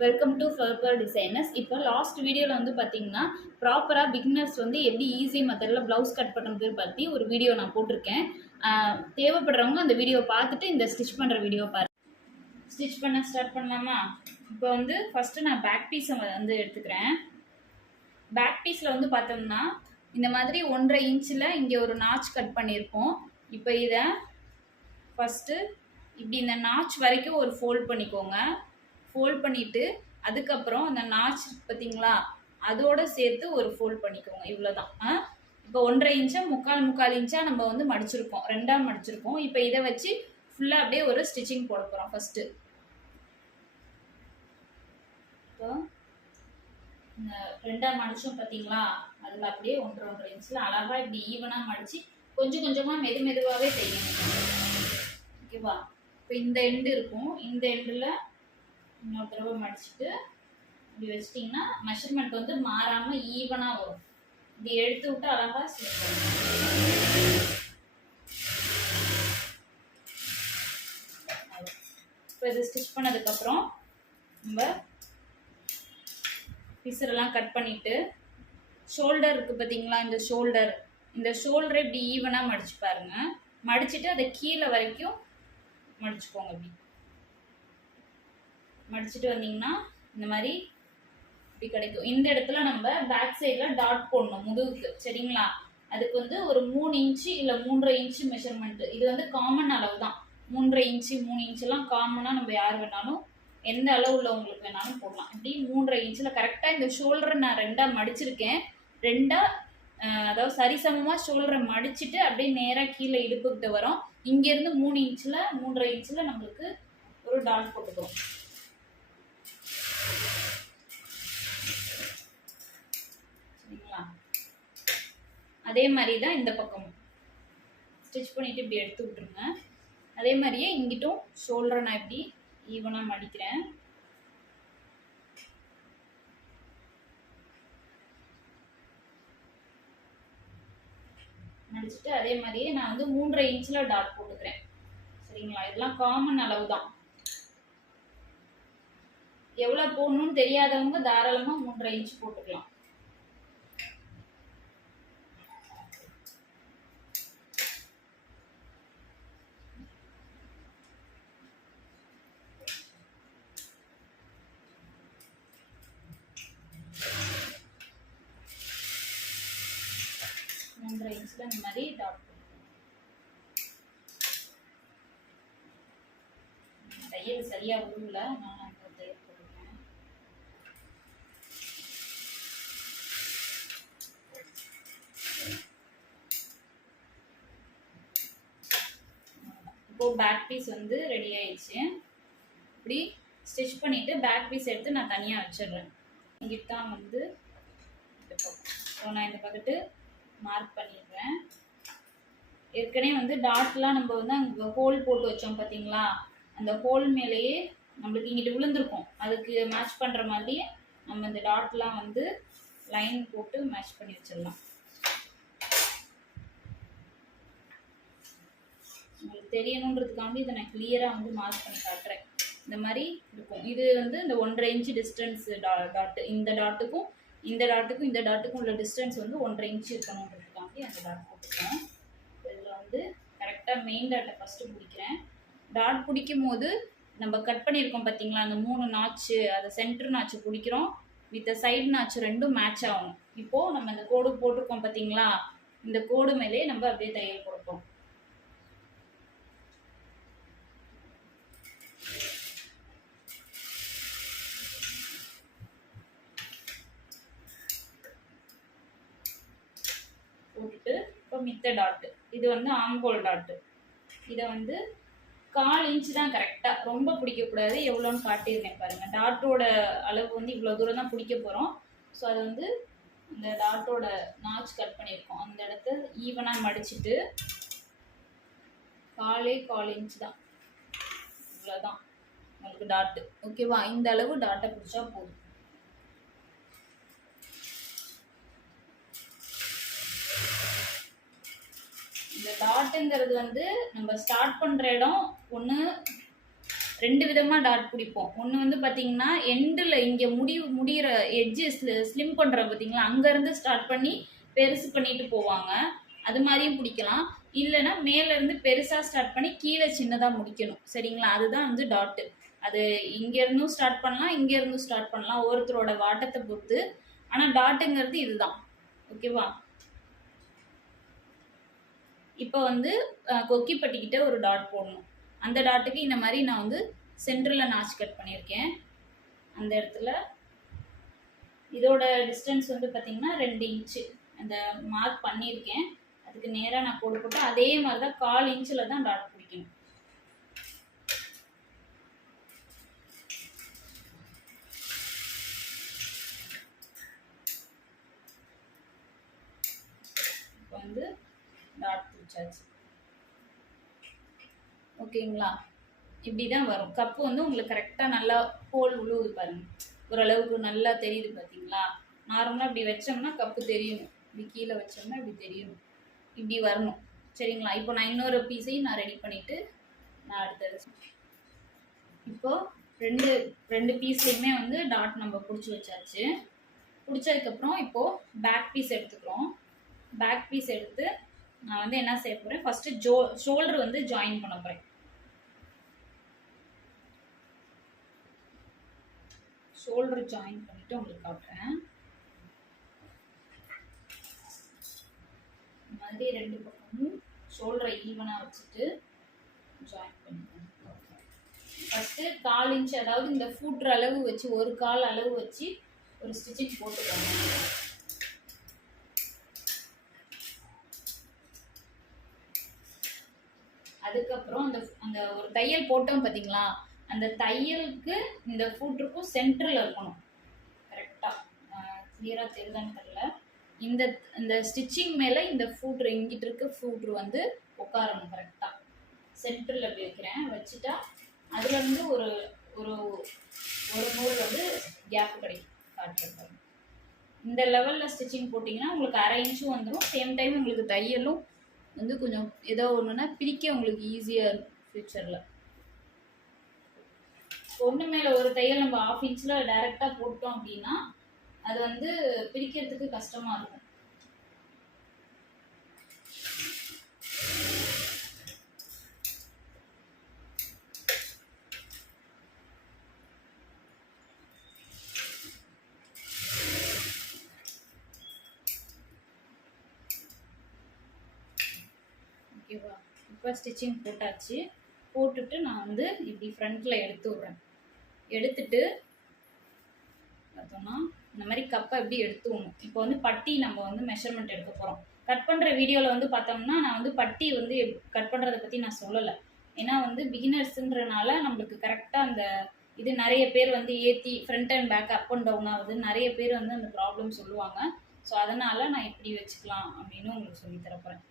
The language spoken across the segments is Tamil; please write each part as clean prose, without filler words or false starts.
Welcome to flower designers. இப்போ லாஸ்ட் வீடியோவில் வந்து பார்த்தீங்கன்னா ப்ராப்பராக பிகினர்ஸ் வந்து எப்படி ஈஸி மெத்தடில் ப்ளவுஸ் கட் பண்ணுறது பற்றி ஒரு வீடியோ நான் போட்டிருக்கேன். தேவைப்படுறவங்க அந்த வீடியோ பார்த்துட்டு இந்த ஸ்டிச் பண்ணுற வீடியோ பாரு. ஸ்டிச் பண்ண ஸ்டார்ட் பண்ணலாமா? இப்போ வந்து ஃபஸ்ட்டு நான் பேக் பீஸை வந்து எடுத்துக்கிறேன். பேக் பீஸில் வந்து பார்த்தோம்னா இந்த மாதிரி 1.5 இன்ச்சில் இங்கே ஒரு நாச் கட் பண்ணியிருப்போம். இப்போ இதை ஃபஸ்ட்டு இப்படி இந்த நாச் வரைக்கும் ஒரு ஃபோல்ட் பண்ணிக்கோங்க. ஃபோல்ட் பண்ணிவிட்டு அதுக்கப்புறம் அந்த நாச் பார்த்தீங்களா அதோடு சேர்த்து ஒரு ஃபோல்ட் பண்ணிக்கோங்க. இவ்வளோதான். இப்போ 1.5 இன்ச்சா முக்கால் இன்ச்சாக நம்ம வந்து மடிச்சிருக்கோம், 2ஆக மடிச்சிருக்கோம். இப்போ இதை வச்சு ஃபுல்லாக அப்படியே ஒரு ஸ்டிச்சிங் போட போகிறோம். ஃபஸ்ட்டு இப்போ இந்த 2ஆக மடிச்சோம் பார்த்தீங்களா, அதில் அப்படியே 1.5 இன்ச்சில் அழகாக இப்படி ஈவனாக மடித்து கொஞ்சம் கொஞ்சமாக மெதுவாகவே செய்யணும். ஓகேவா? இப்போ இந்த எண்டு இருக்கும், இந்த எண்டில் இன்னொரு தடவை மடிச்சுட்டு இப்படி வச்சிட்டிங்கன்னா மெஷர்மெண்ட் வந்து மாறாமல் ஈவனாக வரும். இப்படி எடுத்து விட்டு அழகாக ஸ்டிச் பண்ணணும். இப்போ இது ஸ்டிச் பண்ணதுக்கப்புறம் நம்ம பிசரெல்லாம் கட் பண்ணிவிட்டு ஷோல்டர் இருக்குது பார்த்தீங்களா, இந்த ஷோல்டரை இப்படி ஈவனாக மடிச்சு பாருங்கள். மடிச்சுட்டு அதை கீழே வரைக்கும் மடிச்சுக்கோங்க. இப்படி மடிச்சுட்டு வந்தீங்கன்னா இந்த மாதிரி இப்படி கிடைக்கும். இந்த இடத்துல நம்ம பேக் சைடில் டாட் போடணும் முதுகுக்கு, சரிங்களா? அதுக்கு வந்து ஒரு 3 இன்ச்சு இல்லை 3.5 இன்ச்சு மெஷர்மெண்ட்டு. இது வந்து காமன் அளவு தான். 3.5 இன்ச்சு 3 இன்ச்செல்லாம் காமனாக நம்ம யார் வேணாலும் எந்த அளவு உள்ளவங்களுக்கு வேணாலும் போடலாம். இப்படி 3.5 இன்ச்சில் கரெக்டாக இந்த ஷோல்டரை நான் 2ஆக மடிச்சிருக்கேன். 2ஆக அதாவது சரிசமமாக ஷோல்டரை மடிச்சுட்டு அப்படியே நேராக கீழே இடுப்புக்கிட்ட வரோம். இங்கேருந்து 3 இன்ச்சில் 3.5 இன்ச்சில் நம்மளுக்கு ஒரு டாட் போட்டுக்கிறோம். சரிங்களா? அதே மாதிரி தான் இந்த பக்கமும் ஸ்டிச் பண்ணிவிட்டு இப்படி எடுத்து விட்டுருங்க. அதே மாதிரியே இங்கிட்டும் ஷோல்டரை நான் இப்படி ஈவனாக மடிக்கிறேன். மடிச்சுட்டு அதே மாதிரியே நான் வந்து 3.5 இன்ச்சில் டாட் போட்டுக்கிறேன். சரிங்களா? இதெல்லாம் காமன் அளவு தான். எவ்வளோ போடணும்னு தெரியாதவங்க தாராளமாக 3.5 இன்ச் போட்டுக்கலாம். இன்ச்சில் இந்த மாதிரி டாட் தையல் சரியாக உருவல, நான் தையல் போட்டுருக்கேன். இப்போ பேக் பீஸ் வந்து ரெடி ஆயிடுச்சு. இப்படி ஸ்டிச் பண்ணிவிட்டு பேக் பீஸ் எடுத்து நான் தனியாக வச்சிடுறேன். இங்கிட்ட தான் வந்து நான் இந்த பக்கத்து மார்க் பண்ணிடுறேன். ஏற்கனவே வந்து டாட்லாம் நம்ம வந்து அங்கே ஹோல் போட்டு வச்சோம் பார்த்தீங்களா, அந்த ஹோல் மேலேயே நம்மளுக்கு இங்கிட்டு விழுந்திருக்கும். அதுக்கு மேட்ச் பண்ணுற மாதிரி நம்ம இந்த டாட்லாம் வந்து லைன் போட்டு மேட்ச் பண்ணி வச்சிடலாம். உங்களுக்கு தெரியணுன்றதுக்காண்டி இதை நான் கிளியராக வந்து மார்க் பண்ணி காட்டுறேன். இந்த மாதிரி இருக்கும். இது வந்து இந்த 1.5 இன்ச்சு டிஸ்டன்ஸ் டாட்டு. இந்த டாட்டுக்கும் இந்த டாட்டுக்கும் உள்ள டிஸ்டன்ஸ் வந்து 1.5 இன்ச்சு இருக்கணுன்றதுக்காண்டி அந்த டாட் போட்டுக்கிறேன். இதில் வந்து கரெக்டாக மெயின் டாட்டை ஃபஸ்ட்டு பிடிக்கிறேன். டாட் பிடிக்கும் போது நம்ம கட் பண்ணியிருக்கோம் பார்த்தீங்களா, அந்த 3 நாச்சு, அதை சென்டர் நாச்சு பிடிக்கிறோம். வித் சைடு நாச்சு ரெண்டும் மேட்ச் ஆகணும். இப்போது நம்ம இந்த கோடு போட்டிருக்கோம் பார்த்தீங்களா, இந்த கோடு மேலே நம்ம அப்படியே தையல் கொடுப்போம். போட்டுட்டு இப்போ மித்த டாட்டு, இது வந்து ஆம்கோல் டாட்டு. இதை வந்து 1/4 இன்ச்சு தான் கரெக்டாக, ரொம்ப பிடிக்கக்கூடாது. எவ்வளோன்னு காட்டியிருக்கேன் பாருங்கள். டாட்டோட அளவு வந்து இவ்வளோ தூரம் தான் பிடிக்க போகிறோம். ஸோ அது வந்து இந்த டாட்டோட நாச் கட் பண்ணியிருக்கோம். அந்த இடத்த ஈவனாக மடிச்சுட்டு 1/4 இன்ச்சு தான், இவ்வளோதான் உங்களுக்கு டாட்டு. ஓகேவா? இந்த அளவு டாட்டை பிடிச்சா போதும். இந்த டாட்டுங்கிறது வந்து நம்ம ஸ்டார்ட் பண்ணுற இடம் ஒன்று 2 விதமாக டாட் பிடிப்போம். ஒன்று வந்து பார்த்தீங்கன்னா எண்டில் இங்கே முடிகிற எட்ஜு ஸ்லிம் பண்ணுற பார்த்தீங்களா, அங்கேருந்து ஸ்டார்ட் பண்ணி பெருசு பண்ணிட்டு போவாங்க. அது மாதிரியும் பிடிக்கலாம். இல்லைன்னா மேலேருந்து பெருசாக ஸ்டார்ட் பண்ணி கீழே சின்னதாக முடிக்கணும். சரிங்களா, அதுதான் வந்து டாட்டு. அது இங்கேருந்தும் ஸ்டார்ட் பண்ணலாம், இங்கேருந்தும் ஸ்டார்ட் பண்ணலாம், ஒருத்தரோட வாட்டத்தை பொறுத்து. ஆனால் டாட்டுங்கிறது இதுதான். ஓகேவா? இப்போ வந்து கொக்கி பட்டிக்கிட்ட ஒரு டாட் போடணும். அந்த டாட்டுக்கு இந்த மாதிரி நான் வந்து சென்டரில் நாச் கட் பண்ணியிருக்கேன். அந்த இடத்துல இதோட டிஸ்டன்ஸ் வந்து பார்த்திங்கன்னா 2 இன்ச்சு அந்த மார்க் பண்ணியிருக்கேன். அதுக்கு நேராக நான் கோடு போட்டு அதே மாதிரி தான் 1/4 இன்ச்சில் தான் டாட் பிடிக்கணும். இப்போ வந்து டாட் பிடிச்சாச்சு. ஓகேங்களா, இப்படி தான் வரும். கப்பு வந்து உங்களுக்கு கரெக்டாக நல்லா ஹோல் உழுவுது பாருங்கள், ஓரளவுக்கு நல்லா தெரியுது பார்த்தீங்களா. நார்மலாக இப்படி வச்சோம்னா கப்பு தெரியணும், இப்படி கீழே வச்சோம்னா இப்படி தெரியணும், இப்படி வரணும். சரிங்களா, இப்போ நான் இன்னொரு பீஸையும் நான் ரெடி பண்ணிவிட்டு நான் அடுத்தது இப்போது ரெண்டு பீஸ்லையுமே வந்து டாட் நம்ம பிடிச்சி வச்சாச்சு. பிடிச்சதுக்கப்புறம் இப்போது பேக் பீஸ் எடுத்துக்கிறோம். பேக் பீஸ் எடுத்து நான் வந்து என்ன செய்ய போகிறேன், ஃபஸ்ட்டு ஷோல்டர் வந்து ஜாயின் பண்ண போகிறேன். ஷோல்டர் ஜாயின் பண்ணிவிட்டு உங்களுக்கு காட்டுறேன். இந்த மாதிரி 2 பக்கமும் ஷோல்டரை ஈவனாக வச்சுட்டு ஜாயின் பண்ணிக்கணும். ஃபஸ்ட்டு 1/4 இன்ச், அதாவது இந்த ஃபுட்ற அளவு வச்சு, ஒரு கால் அளவு வச்சு ஒரு ஸ்டிச்சிங் போட்டுக்கோங்க. அதுக்கப்புறம் அந்த ஒரு தையல் போட்டோம் பார்த்தீங்களா, அந்த தையலுக்கு இந்த ஃபுட்ருக்கும் சென்டரில் இருக்கணும். கரெக்டாக கிளியராக தெரியுதான்னு தெரியல. இந்த ஸ்டிச்சிங் மேலே இந்த ஃபுட்ரு இங்கிட்டு இருக்க ஃபுட்ரு வந்து உட்காரணும் கரெக்டாக. சென்டரில் அப்படி வைக்கிறேன். வச்சுட்டா அதுலேருந்து ஒரு ஒரு ஒரு நூல் வந்து கேப் கிடைக்கும். காட்டுறது இந்த லெவலில் ஸ்டிச்சிங் போட்டிங்கன்னா உங்களுக்கு 1/2 இன்ச்சும் வந்துடும். சேம் டைம் உங்களுக்கு தையலும் வந்து கொஞ்சம் ஏதோ ஒன்றுனா பிரிக்க உங்களுக்கு ஈஸியாக இருக்கும் ஃப்யூச்சரில். ஒன்று மேலே ஒரு தையல் நம்ம 1/2 இன்ச்சில் டைரெக்டாக போட்டோம் அப்படின்னா அது வந்து பிரிக்கிறதுக்கு கஷ்டமாக இருக்கும். ஓகேவா, இப்போ ஸ்டிச்சிங் போட்டாச்சு. போட்டுட்டு நான் வந்து இப்படி ஃப்ரண்ட்டில் எடுத்து விட்றேன். எடுத்துட்டு பார்த்தோம்னா இந்த மாதிரி கப்பை எப்படி எடுத்து விடணும். இப்போ வந்து பட்டி நம்ம வந்து மெஷர்மெண்ட் எடுக்க போகிறோம். கட் பண்ணுற வீடியோவில் வந்து பார்த்தோம்னா நான் வந்து பட்டி வந்து கட் பண்ணுறதை பற்றி நான் சொல்லலை. ஏன்னா வந்து பிகினர்ஸுன்றனால நம்மளுக்கு கரெக்டாக அந்த இது நிறைய பேர் வந்து ஏற்றி front and back up and down ஆகுது, நிறைய பேர் வந்து அந்த ப்ராப்ளம் சொல்லுவாங்க. ஸோ அதனால் நான் இப்படி வச்சுக்கலாம் அப்படின்னு உங்களுக்கு சொல்லி தரப்போகிறேன்.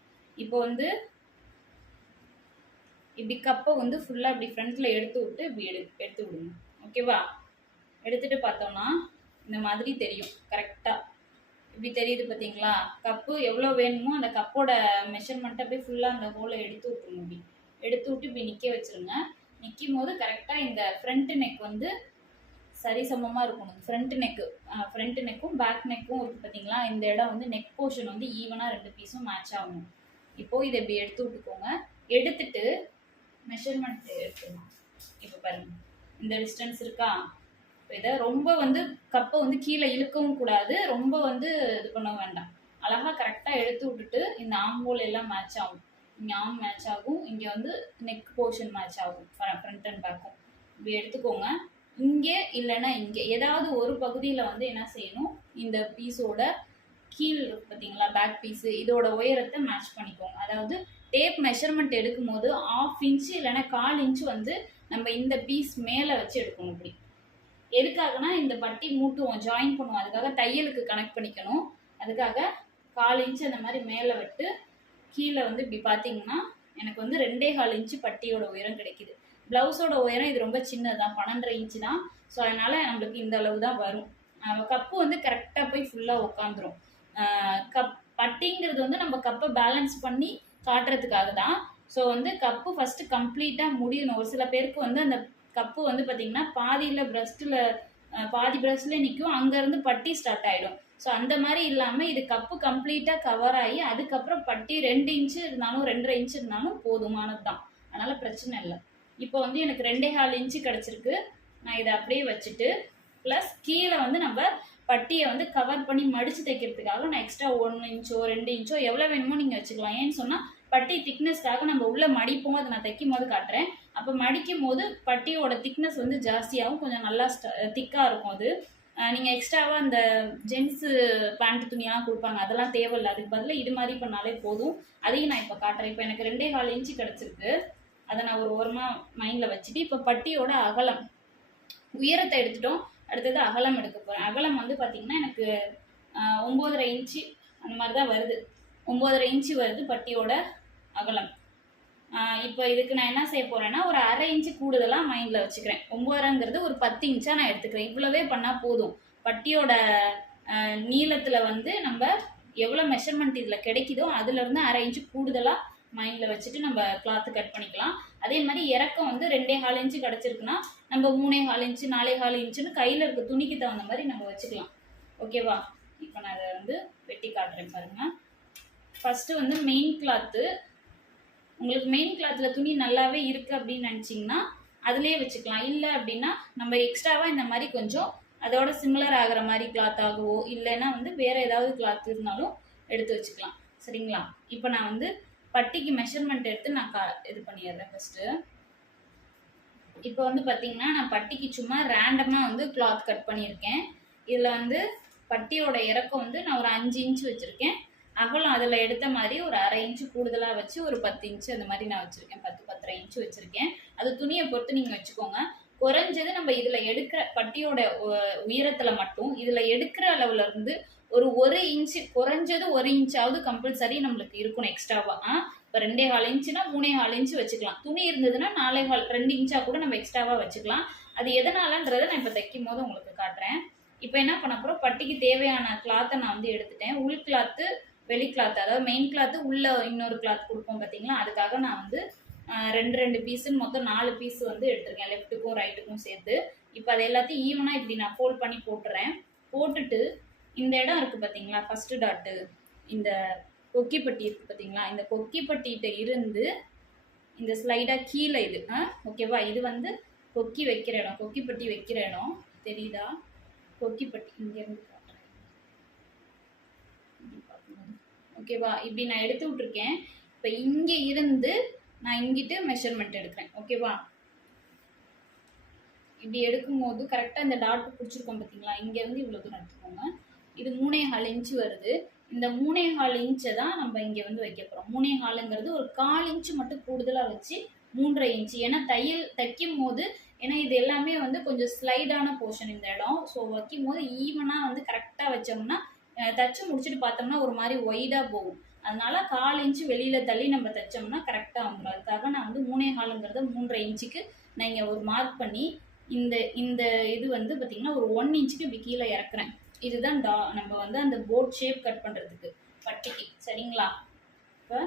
இப்போ வந்து இப்படி கப்பை வந்து ஃபுல்லாக இப்படி ஃப்ரண்ட்டில் எடுத்து விட்டு இப்படி எடுத்து விடுங்க. ஓகேவா, எடுத்துகிட்டு பார்த்தோம்னா இந்த மாதிரி தெரியும். கரெக்டாக இப்படி தெரியுது பார்த்தீங்களா. கப்பு எவ்வளோ வேணுமோ அந்த கப்போட மெஷர்மெண்ட்டை அப்படியே ஃபுல்லாக அந்த ஹோலை எடுத்து விட்டுருங்க. இப்படி எடுத்து விட்டு இப்படி நிற்க வச்சுருங்க. நிற்கும் போது கரெக்டாக இந்த ஃப்ரண்ட் நெக் வந்து சரிசமமாக இருக்கணும். ஃப்ரண்ட் நெக்கும் பேக் நெக்கும் இருக்குது பார்த்தீங்களா. இந்த இடம் வந்து நெக் போர்ஷன் வந்து ஈவனாக 2 பீஸும் மேட்ச் ஆகணும். இப்போது இதை இப்படி எடுத்து விட்டுக்கோங்க. எடுத்துட்டு மெஷர்மெண்ட் எடுத்துக்கணும். இப்போ பாருங்கள் இந்த டிஸ்டன்ஸ் இருக்கா. இதை ரொம்ப வந்து கப்பை வந்து கீழே இழுக்கவும் கூடாது, ரொம்ப வந்து இது பண்ண வேண்டாம். அழகாக கரெக்டாக எடுத்து விட்டுட்டு இந்த ஆம்போல் எல்லாம் மேட்ச் ஆகும். இங்கே ஆம் மேட்ச் ஆகும், இங்கே வந்து நெக் போர்ஷன் மேட்ச் ஆகும், ஃப்ரண்ட் அண்ட் பேக்கும். இப்படி எடுத்துக்கோங்க. இங்கே இல்லைன்னா இங்கே ஏதாவது ஒரு பகுதியில் வந்து என்ன செய்யணும், இந்த பீஸோட கீழ் பார்த்தீங்களா பேக் பீஸு, இதோட உயரத்தை மேட்ச் பண்ணிக்கோங்க. அதாவது டேப் மெஷர்மெண்ட் எடுக்கும் போது 1/2 இன்ச்சு இல்லைன்னா 1/4 இன்ச்சு வந்து நம்ம இந்த பீஸ் மேலே வச்சு எடுக்கணும். இப்படி எதுக்காகனா இந்த பட்டி மூட்டுவோம், ஜாயின் பண்ணுவோம், அதுக்காக தையலுக்கு கனெக்ட் பண்ணிக்கணும். அதுக்காக 1/4 இன்ச்சு அந்த மாதிரி மேலே விட்டு கீழே வந்து இப்படி பார்த்தீங்கன்னா எனக்கு வந்து 2.25 இன்ச்சு பட்டியோட உயரம் கிடைக்குது. ப்ளவுஸோட உயரம் இது ரொம்ப சின்னதான், 12.5 இன்ச்சு தான். ஸோ அதனால் நம்மளுக்கு இந்த அளவு தான் வரும். கப்பு வந்து கரெக்டாக போய் ஃபுல்லாக உட்காந்துரும். பட்டிங்கிறது வந்து நம்ம கப்பை பேலன்ஸ் பண்ணி காட்டுறதுக்காக தான். ஸோ வந்து கப்பு ஃபஸ்ட்டு கம்ப்ளீட்டாக முடியணும். ஒரு சில பேருக்கு வந்து அந்த கப்பு வந்து பார்த்தீங்கன்னா பாதியில் பிரஸ்ட்டில் பாதி பிரஸ்ட்லேயே நிற்கும், அங்கேருந்து பட்டி ஸ்டார்ட் ஆகிடும். ஸோ அந்த மாதிரி இல்லாமல் இது கப்பு கம்ப்ளீட்டாக கவர் ஆகி அதுக்கப்புறம் பட்டி 2 இன்ச்சு இருந்தாலும் 2.5 இன்ச்சு இருந்தாலும் போதுமானது தான், அதனால் பிரச்சனை இல்லை. இப்போ வந்து எனக்கு 2.25 இன்ச்சு கிடச்சிருக்கு. நான் இதை அப்படியே வச்சுட்டு ப்ளஸ் கீழே வந்து நம்ம பட்டியை வந்து கவர் பண்ணி மடித்து தைக்கிறதுக்காக நான் எக்ஸ்ட்ரா 1 இன்ச்சோ 2 இன்ச்சோ எவ்வளோ வேணுமோ நீங்கள் வச்சுக்கலாம். ஏன்னு சொன்னால் பட்டி திக்னஸ்க்காக நம்ம உள்ளே மடிப்போம், அதை நான் தைக்கும் போது காட்டுறேன். அப்போ மடிக்கும் போது பட்டியோட திக்னஸ் வந்து ஜாஸ்தியாகவும் கொஞ்சம் நல்லா திக்காக இருக்கும். அது நீங்கள் எக்ஸ்ட்ராவாக அந்த ஜென்ஸு பேண்ட் துணியெல்லாம் கொடுப்பாங்க, அதெல்லாம் தேவையில்லை. அதுக்கு பதிலாக இது மாதிரி பண்ணாலே போதும். அதையும் நான் இப்போ காட்டுறேன். இப்போ எனக்கு 2.25 இன்ச்சு கிடச்சிருக்கு. அதை நான் ஒரு ஓரமாக மைண்டில் வச்சுட்டு இப்போ பட்டியோட அகலம் உயரத்தை எடுத்துட்டோம். அடுத்தது அகலம் எடுக்க போகிறேன். அகலம் வந்து பார்த்திங்கன்னா எனக்கு 9.5 இன்ச்சு அந்த மாதிரி தான் வருது. 9.5 இன்ச்சு வருது பட்டியோட அகலம். இப்போ இதுக்கு நான் என்ன செய்ய போகிறேன்னா ஒரு 1/2 இன்ச்சு கூடுதலாக மைண்டில் வச்சுக்கிறேன். 9.5ங்கிறது ஒரு 10 இன்ச்சாக நான் எடுத்துக்கிறேன். இவ்வளவே பண்ணால் போதும். பட்டியோட நீளத்தில் வந்து நம்ம எவ்வளோ மெஷர்மெண்ட் இதில் கிடைக்குதோ அதுலேருந்து 1/2 இன்ச்சு கூடுதலாக மைண்டில் வச்சுட்டு நம்ம கிளாத்து கட் பண்ணிக்கலாம். அதே மாதிரி இறக்கம் வந்து 2.25 இன்ச்சு கிடச்சிருக்குன்னா நம்ம 3.25 இன்ச்சு 4.25 இன்ச்சுன்னு கையில் இருக்க துணிக்கு தகுந்த மாதிரி நம்ம வச்சுக்கலாம். ஓகேவா? இப்போ நான் அதை வந்து வெட்டி காட்டுறேன் பாருங்கள். ஃபஸ்ட்டு வந்து மெயின் கிளாத்து, உங்களுக்கு மெயின் கிளாத்தில் துணி நல்லாவே இருக்குது அப்படின்னு நினச்சிங்கன்னா அதுலேயே வச்சுக்கலாம். இல்லை அப்படின்னா நம்ம எக்ஸ்ட்ராவாக இந்த மாதிரி கொஞ்சம் அதோட சிமிலர் ஆகிற மாதிரி கிளாத் ஆகவோ இல்லைன்னா வந்து வேறு ஏதாவது கிளாத் இருந்தாலும் எடுத்து வச்சுக்கலாம். சரிங்களா? இப்போ நான் வந்து பட்டிக்கு மெஷர்மெண்ட் எடுத்து நான் இது பண்ணிடுறேன் ஃபஸ்ட்டு. இப்போ வந்து பார்த்தீங்கன்னா நான் பட்டிக்கு சும்மா ரேண்டமாக வந்து கிளாத் கட் பண்ணியிருக்கேன். இதில் வந்து பட்டியோட இறக்கம் வந்து நான் ஒரு 5 இன்ச்சு வச்சுருக்கேன். அகலம் அதில் எடுத்த மாதிரி ஒரு 1/2 இன்ச்சு கூடுதலாக வச்சு ஒரு 10 இன்ச்சு அந்த மாதிரி நான் வச்சுருக்கேன். 10-10.5 இன்ச்சு வச்சுருக்கேன். அது துணியை பொறுத்து நீங்கள் வச்சுக்கோங்க. குறைஞ்சது நம்ம இதில் எடுக்கிற பட்டியோட உயரத்தில் மட்டும் இதில் எடுக்கிற அளவுல இருந்து ஒரு 1 இன்ச்சு குறைஞ்சது 1 இன்ச்சாவது கம்பல்சரி நம்மளுக்கு இருக்கணும் எக்ஸ்ட்ராவாக. இப்போ 2.25 இன்ச்சுனா 3.25 இன்ச்சு வச்சுக்கலாம். துணி இருந்ததுன்னா 4.25 2 இன்ச்சா கூட நம்ம எக்ஸ்ட்ராவாக வச்சுக்கலாம். அது எதனாலன்றதை நான் இப்போ தைக்கும் போது உங்களுக்கு காட்டுறேன். இப்போ என்ன பண்ண போகிறோம், பட்டிக்கு தேவையான கிளாத்தை நான் வந்து எடுத்துட்டேன். உள் கிளாத்து வெளி கிளாத், அதாவது மெயின் கிளாத்து உள்ள இன்னொரு கிளாத் கொடுப்போம் பார்த்தீங்களா, அதுக்காக நான் வந்து 2 பீஸுன்னு மொத்தம் 4 பீஸ் வந்து எடுத்துருக்கேன், லெஃப்ட்டுக்கும் ரைட்டுக்கும் சேர்த்து. இப்போ அது எல்லாத்தையும் ஈவனாக இப்படி நான் ஃபோல்ட் பண்ணி போட்டுறேன். போட்டுட்டு இந்த இடம் இருக்குது பார்த்தீங்களா, ஃபஸ்ட்டு டாட்டு, இந்த கொக்கிப்பட்டி இருக்குது பார்த்தீங்களா, இந்த கொக்கிப்பட்டிகிட்ட இருந்து இந்த ஸ்லைடாக கீழே இது ஓகேவா, இது வந்து கொக்கி வைக்கிற இடம், கொக்கிப்பட்டி வைக்கிற இடம் தெரியுதா, கொக்கிப்பட்டி இங்கேருந்து காட்டுறேன். ஓகேவா, இப்படி நான் எடுத்து விட்ருக்கேன். இப்போ இங்கே இருந்து நான் இங்கிட்டு மெஷர்மெண்ட் எடுக்கிறேன். ஓகேவா, இப்படி எடுக்கும்போது கரெக்டாக இந்த டாட் பிடிச்சிருக்கோம் பார்த்தீங்களா, இங்கேருந்து இவ்வளோ தூரம் எடுத்துக்கோங்க. இது 3.25 இன்ச்சு வருது. இந்த 3.25 இன்ச்சை தான் நம்ம இங்கே வந்து வைக்க போகிறோம். 3.25ங்கிறது ஒரு 1/4 இன்ச்சு மட்டும் கூடுதலாக வச்சு 3.5 இன்ச்சு. ஏன்னா தைக்கும் போது, ஏன்னா இது எல்லாமே வந்து கொஞ்சம் ஸ்லைடான போர்ஷன் இந்த இடம். ஸோ வைக்கும் போது ஈவனாக வந்து கரெக்டாக வச்சோம்னா தைச்சு முடிச்சுட்டு பார்த்தோம்னா ஒரு மாதிரி ஒய்டாக போகும். அதனால 1/4 இன்ச்சு வெளியில் தள்ளி நம்ம தைச்சோம்னா கரெக்டாக வந்துடும். அதுக்காக நான் வந்து 3.25ங்கிறத 3.5 இன்ச்சுக்கு நான் இங்கே ஒரு மார்க் பண்ணி இந்த இது வந்து பார்த்திங்கன்னா ஒரு 1 இன்ச்சுக்கு இப்படி கீழே இறக்குறேன். இதுதான் நம்ம வந்து அந்த போட் ஷேப் கட் பண்ணுறதுக்கு பட்டிக்கு. சரிங்களா, இப்போ